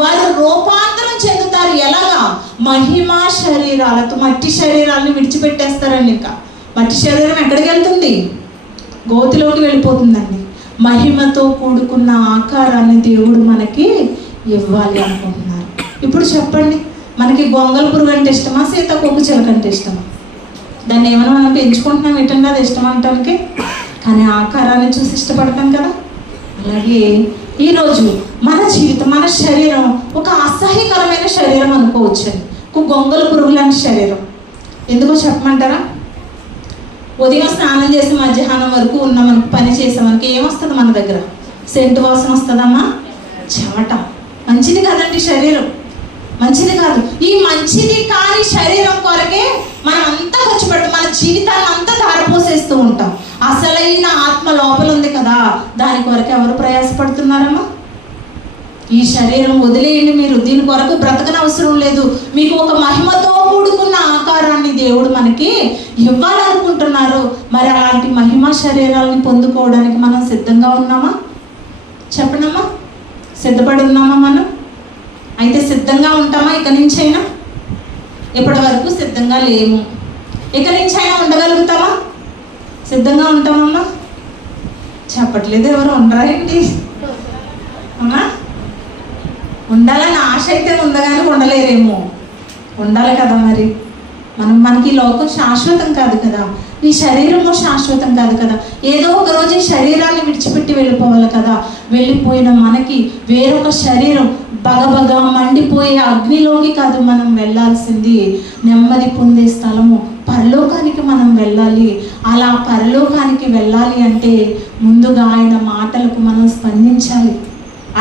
వారు రూపాంతరం చెందుతారు. ఎలాగా? మహిమా శరీరాలతో. మట్టి శరీరాలను విడిచిపెట్టేస్తారండి. ఇంకా మట్టి శరీరం ఎక్కడికి వెళ్తుంది? గోతిలోకి వెళ్ళిపోతుందండి. మహిమతో కూడుకున్న ఆకారాన్ని దేవుడు మనకి ఇవ్వాలి అనుకుంటున్నారు. ఇప్పుడు చెప్పండి, మనకి గొంగళ పురుగు అంటే ఇష్టమా, సీతాకోక చిలుక అంటే ఇష్టమా? దాన్ని ఏమైనా మనం పెంచుకుంటున్నాం ఏంటంటే అది ఇష్టం అంటానికి, కానీ ఆకారాన్ని చూసి ఇష్టపడతాం కదా. అలాగే ఈరోజు మన జీవితం, మన శరీరం ఒక అసహ్యకరమైన శరీరం అనుకోవచ్చు. ఒక గొంగళ పురుగు లాంటి శరీరం. ఎందుకో చెప్పమంటారా? ఉదయం స్నానం చేసి మధ్యాహ్నం వరకు మనకి పని చేసామనికి ఏమొస్తుంది మన దగ్గర? సెంటు వాసన వస్తుందమ్మా, చెమట. మంచిది కాదండి శరీరం, మంచిది కాదు. ఈ మంచిది కాని శరీరం కొరకే మనం అంతా ఖర్చు పెడతాం, మన జీవితాన్ని అంతా ధారపోసేస్తూ ఉంటాం. అసలైన ఆత్మ లోపల ఉంది కదా, దాని కొరకు ఎవరు ప్రయాసపడుతున్నారమ్మా? ఈ శరీరం వదిలేయండి, మీరు దీని కొరకు బ్రతకని అవసరం లేదు. మీకు ఒక మహిమతో కూడుకున్న ఆకారాన్ని దేవుడు మనకి ఇవ్వాలనుకుంటున్నారు. మరి అలాంటి మహిమ శరీరాలని పొందుకోవడానికి మనం సిద్ధంగా ఉన్నామా? చెప్పనమ్మా, సిద్ధపడి ఉన్నామా మనం? అయితే సిద్ధంగా ఉంటామా? ఇక నుంచైనా? ఇప్పటి వరకు సిద్ధంగా లేము, ఇక నుంచైనా ఉండగలుగుతామా? సిద్ధంగా ఉంటామమ్మా? చెప్పట్లేదు ఎవరు, ఉండరా ఏంటి అమ్మా? ఉండాలని ఆశ అయితే ఉందా కానీ ఉండలేరేమో. ఉండాలి కదా మరి. మనకి లోకం శాశ్వతం కాదు కదా, ఈ శరీరము శాశ్వతం కాదు కదా. ఏదో ఒక రోజు ఈ శరీరాన్ని విడిచిపెట్టి వెళ్ళిపోవాలి కదా. వెళ్ళిపోయిన మనకి వేరొక శరీరం బగబగా మండిపోయే అగ్నిలోకి కాదు మనం వెళ్ళాల్సింది, నెమ్మది పొందే స్థలము పరలోకానికి మనం వెళ్ళాలి. అలా పరలోకానికి వెళ్ళాలి అంటే ముందుగా ఆయన మాటలకు మనం స్పందించాలి,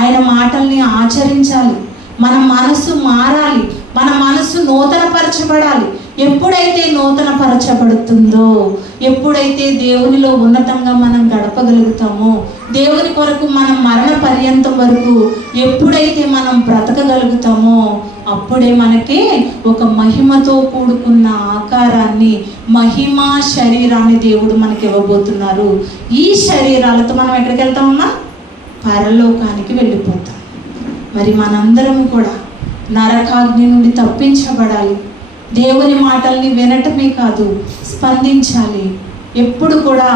ఆయన మాటల్ని ఆచరించాలి. మన మనసు మారాలి, మన మనసు నూతనపరచబడాలి. ఎప్పుడైతే నూతనపరచబడుతుందో, ఎప్పుడైతే దేవునిలో ఉన్నతంగా మనం గడపగలుగుతామో, దేవుని కొరకు మనం మరణ పర్యంతం వరకు ఎప్పుడైతే మనం బ్రతకగలుగుతామో, అప్పుడే మనకి ఒక మహిమతో కూడుకున్న ఆకారాన్ని, మహిమా శరీరాన్ని దేవుడు మనకి ఇవ్వబోతున్నారు. ఈ శరీరాలతో మనం ఎక్కడికి వెళ్తామమ్మా? పరలోకానికి వెళ్ళిపోతాం. మరి మనందరం కూడా నరకాగ్ని నుండి తప్పించబడాలి. దేవుని మాటల్ని వినటమే కాదు, స్పందించాలి. ఎప్పుడు కూడా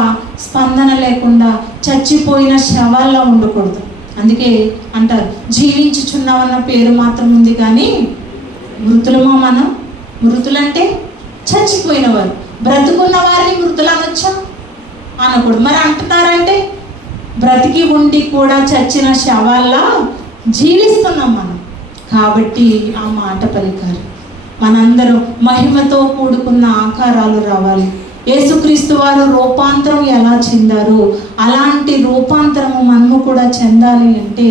స్పందన లేకుండా చచ్చిపోయిన శవాల్లో ఉండకూడదు. అందుకే అంటారు, జీవించుచున్నామన్న పేరు మాత్రం ఉంది కానీ మృతులమా మనం? మృతులంటే చచ్చిపోయిన వారు. బ్రతుకున్న వారిని మృతులు అనొచ్చా? అనకూడదు. మరి అంటున్నారంటే బ్రతికి ఉండి కూడా చచ్చిన శవాల్లా జీవిస్తున్నాం మనం. కాబట్టి ఆ మాట పలికారు. మనందరం మహిమతో కూడుకున్న ఆకారాలు రావాలి. యేసుక్రీస్తు వారు రూపాంతరం ఎలా చెందారు, అలాంటి రూపాంతరము మనము కూడా చెందాలి అంటే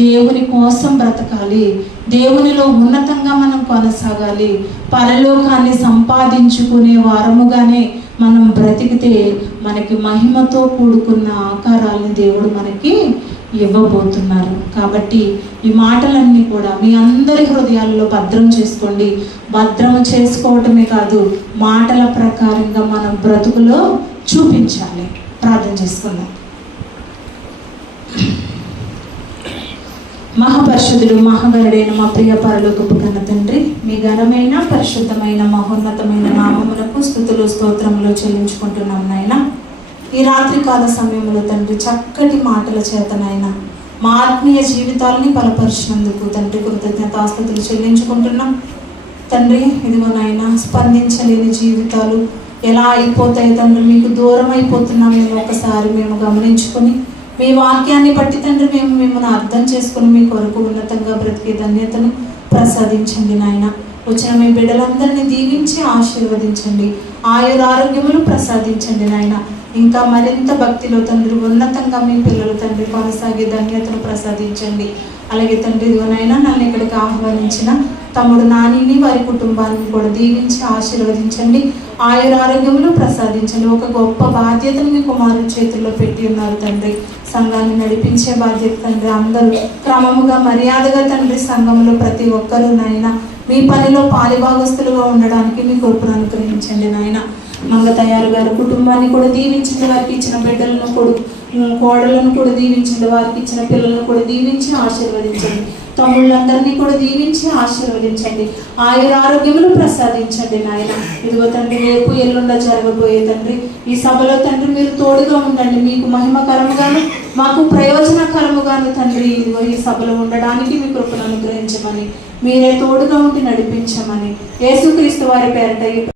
దేవుని కోసం బ్రతకాలి, దేవునిలో ఉన్నతంగా మనం కొనసాగాలి. పరలోకాన్ని సంపాదించుకునే వారముగానే మనం బ్రతికితే మనకి మహిమతో కూడుకున్న ఆకారాలను దేవుడు మనకి ఇవ్వబోతున్నారు. కాబట్టి ఈ మాటలన్నీ కూడా మీ అందరి హృదయాల్లో భద్రం చేసుకోండి. భద్రం చేసుకోవటమే కాదు, మాటల ప్రకారంగా మనం బ్రతుకులో చూపించాలి. ప్రార్థన చేసుకుందాం. మహాపరిశుద్ధుడు, మహాగరుడైన మా ప్రియ పరలోకపు కన్న తండ్రి, మీ ఘనమైన పరిశుద్ధమైన మహోన్నతమైన నామమునకు స్తుతులు స్తోత్రములు చెల్లించుకుంటున్నాం నాయన. ఈ రాత్రికాల సమయంలో తండ్రి చక్కటి మాటల చేత నాయన మా ఆత్మీయ జీవితాలని బలపరిచినందుకు తండ్రి కృతజ్ఞతాస్తుతులు చెల్లించుకుంటున్నాం. తండ్రి ఇదిగో నాయన, స్పందించలేని జీవితాలు ఎలా అయిపోతాయి తండ్రి, మీకు దూరం అయిపోతున్నాం మేము ఒకసారి మేము గమనించుకొని, మీ వాక్యాన్ని బట్టి తండ్రి మేము మిమ్మల్ని అర్థం చేసుకొని మీ కొరకు ఉన్నతంగా బ్రతికే ధన్యతను ప్రసాదించండి నాయన. వచ్చిన మీ బిడ్డలందరినీ దీవించి ఆశీర్వదించండి, ఆయురారోగ్యములు ప్రసాదించండి నాయన. ఇంకా మరింత భక్తిలో తండ్రి ఉన్నతంగా మీ పిల్లలు తండ్రి కొనసాగే ధన్యతను ప్రసాదించండి. అలాగే తండ్రి ఇదిగోనైనా నన్ను ఇక్కడికి ఆహ్వానించిన తమ్ముడు నానిని, వారి కుటుంబాన్ని కూడా దీవించి ఆశీర్వదించండి, ఆయురారోగ్యములు ప్రసాదించండి. ఒక గొప్ప బాధ్యతను మీ కుమారుని చేతుల్లో పెట్టి ఉన్నారు తండ్రి. సంఘాన్ని నడిపించే బాధ్యత తండ్రి. అందరూ క్రమముగా మర్యాదగా తండ్రి సంఘంలో ప్రతి ఒక్కరూ నాయన మీ పనిలో పాలిభాగస్తులుగా ఉండడానికి మీ కృపను అనుగ్రహించండి నాయన. మంగతయారు గారి కుటుంబాన్ని కూడా దీవించండి, వారికి ఇచ్చిన బిడ్డలను కూడా కోడలను కూడా దీవించండి, వారికి ఇచ్చిన పిల్లలను కూడా దీవించి ఆశీర్వదించండి. తమ్ముళ్ళందరినీ కూడా దీవించి ఆశీర్వదించండి, ఆయురారోగ్యములు ప్రసాదించండి నాయన. ఇదిగో తండ్రి రేపు ఎల్లుండ జరగబోయే తండ్రి ఈ సభలో తండ్రి మీరు తోడుగా ఉండండి. మీకు మహిమకరముగాను మాకు ప్రయోజనకరముగాను తండ్రి ఇదిగో ఈ సభలో ఉండడానికి మీ కృపను అనుగ్రహించమని, మీరే తోడుగా ఉండి నడిపించమని యేసుక్రీస్తు వారి పేరిట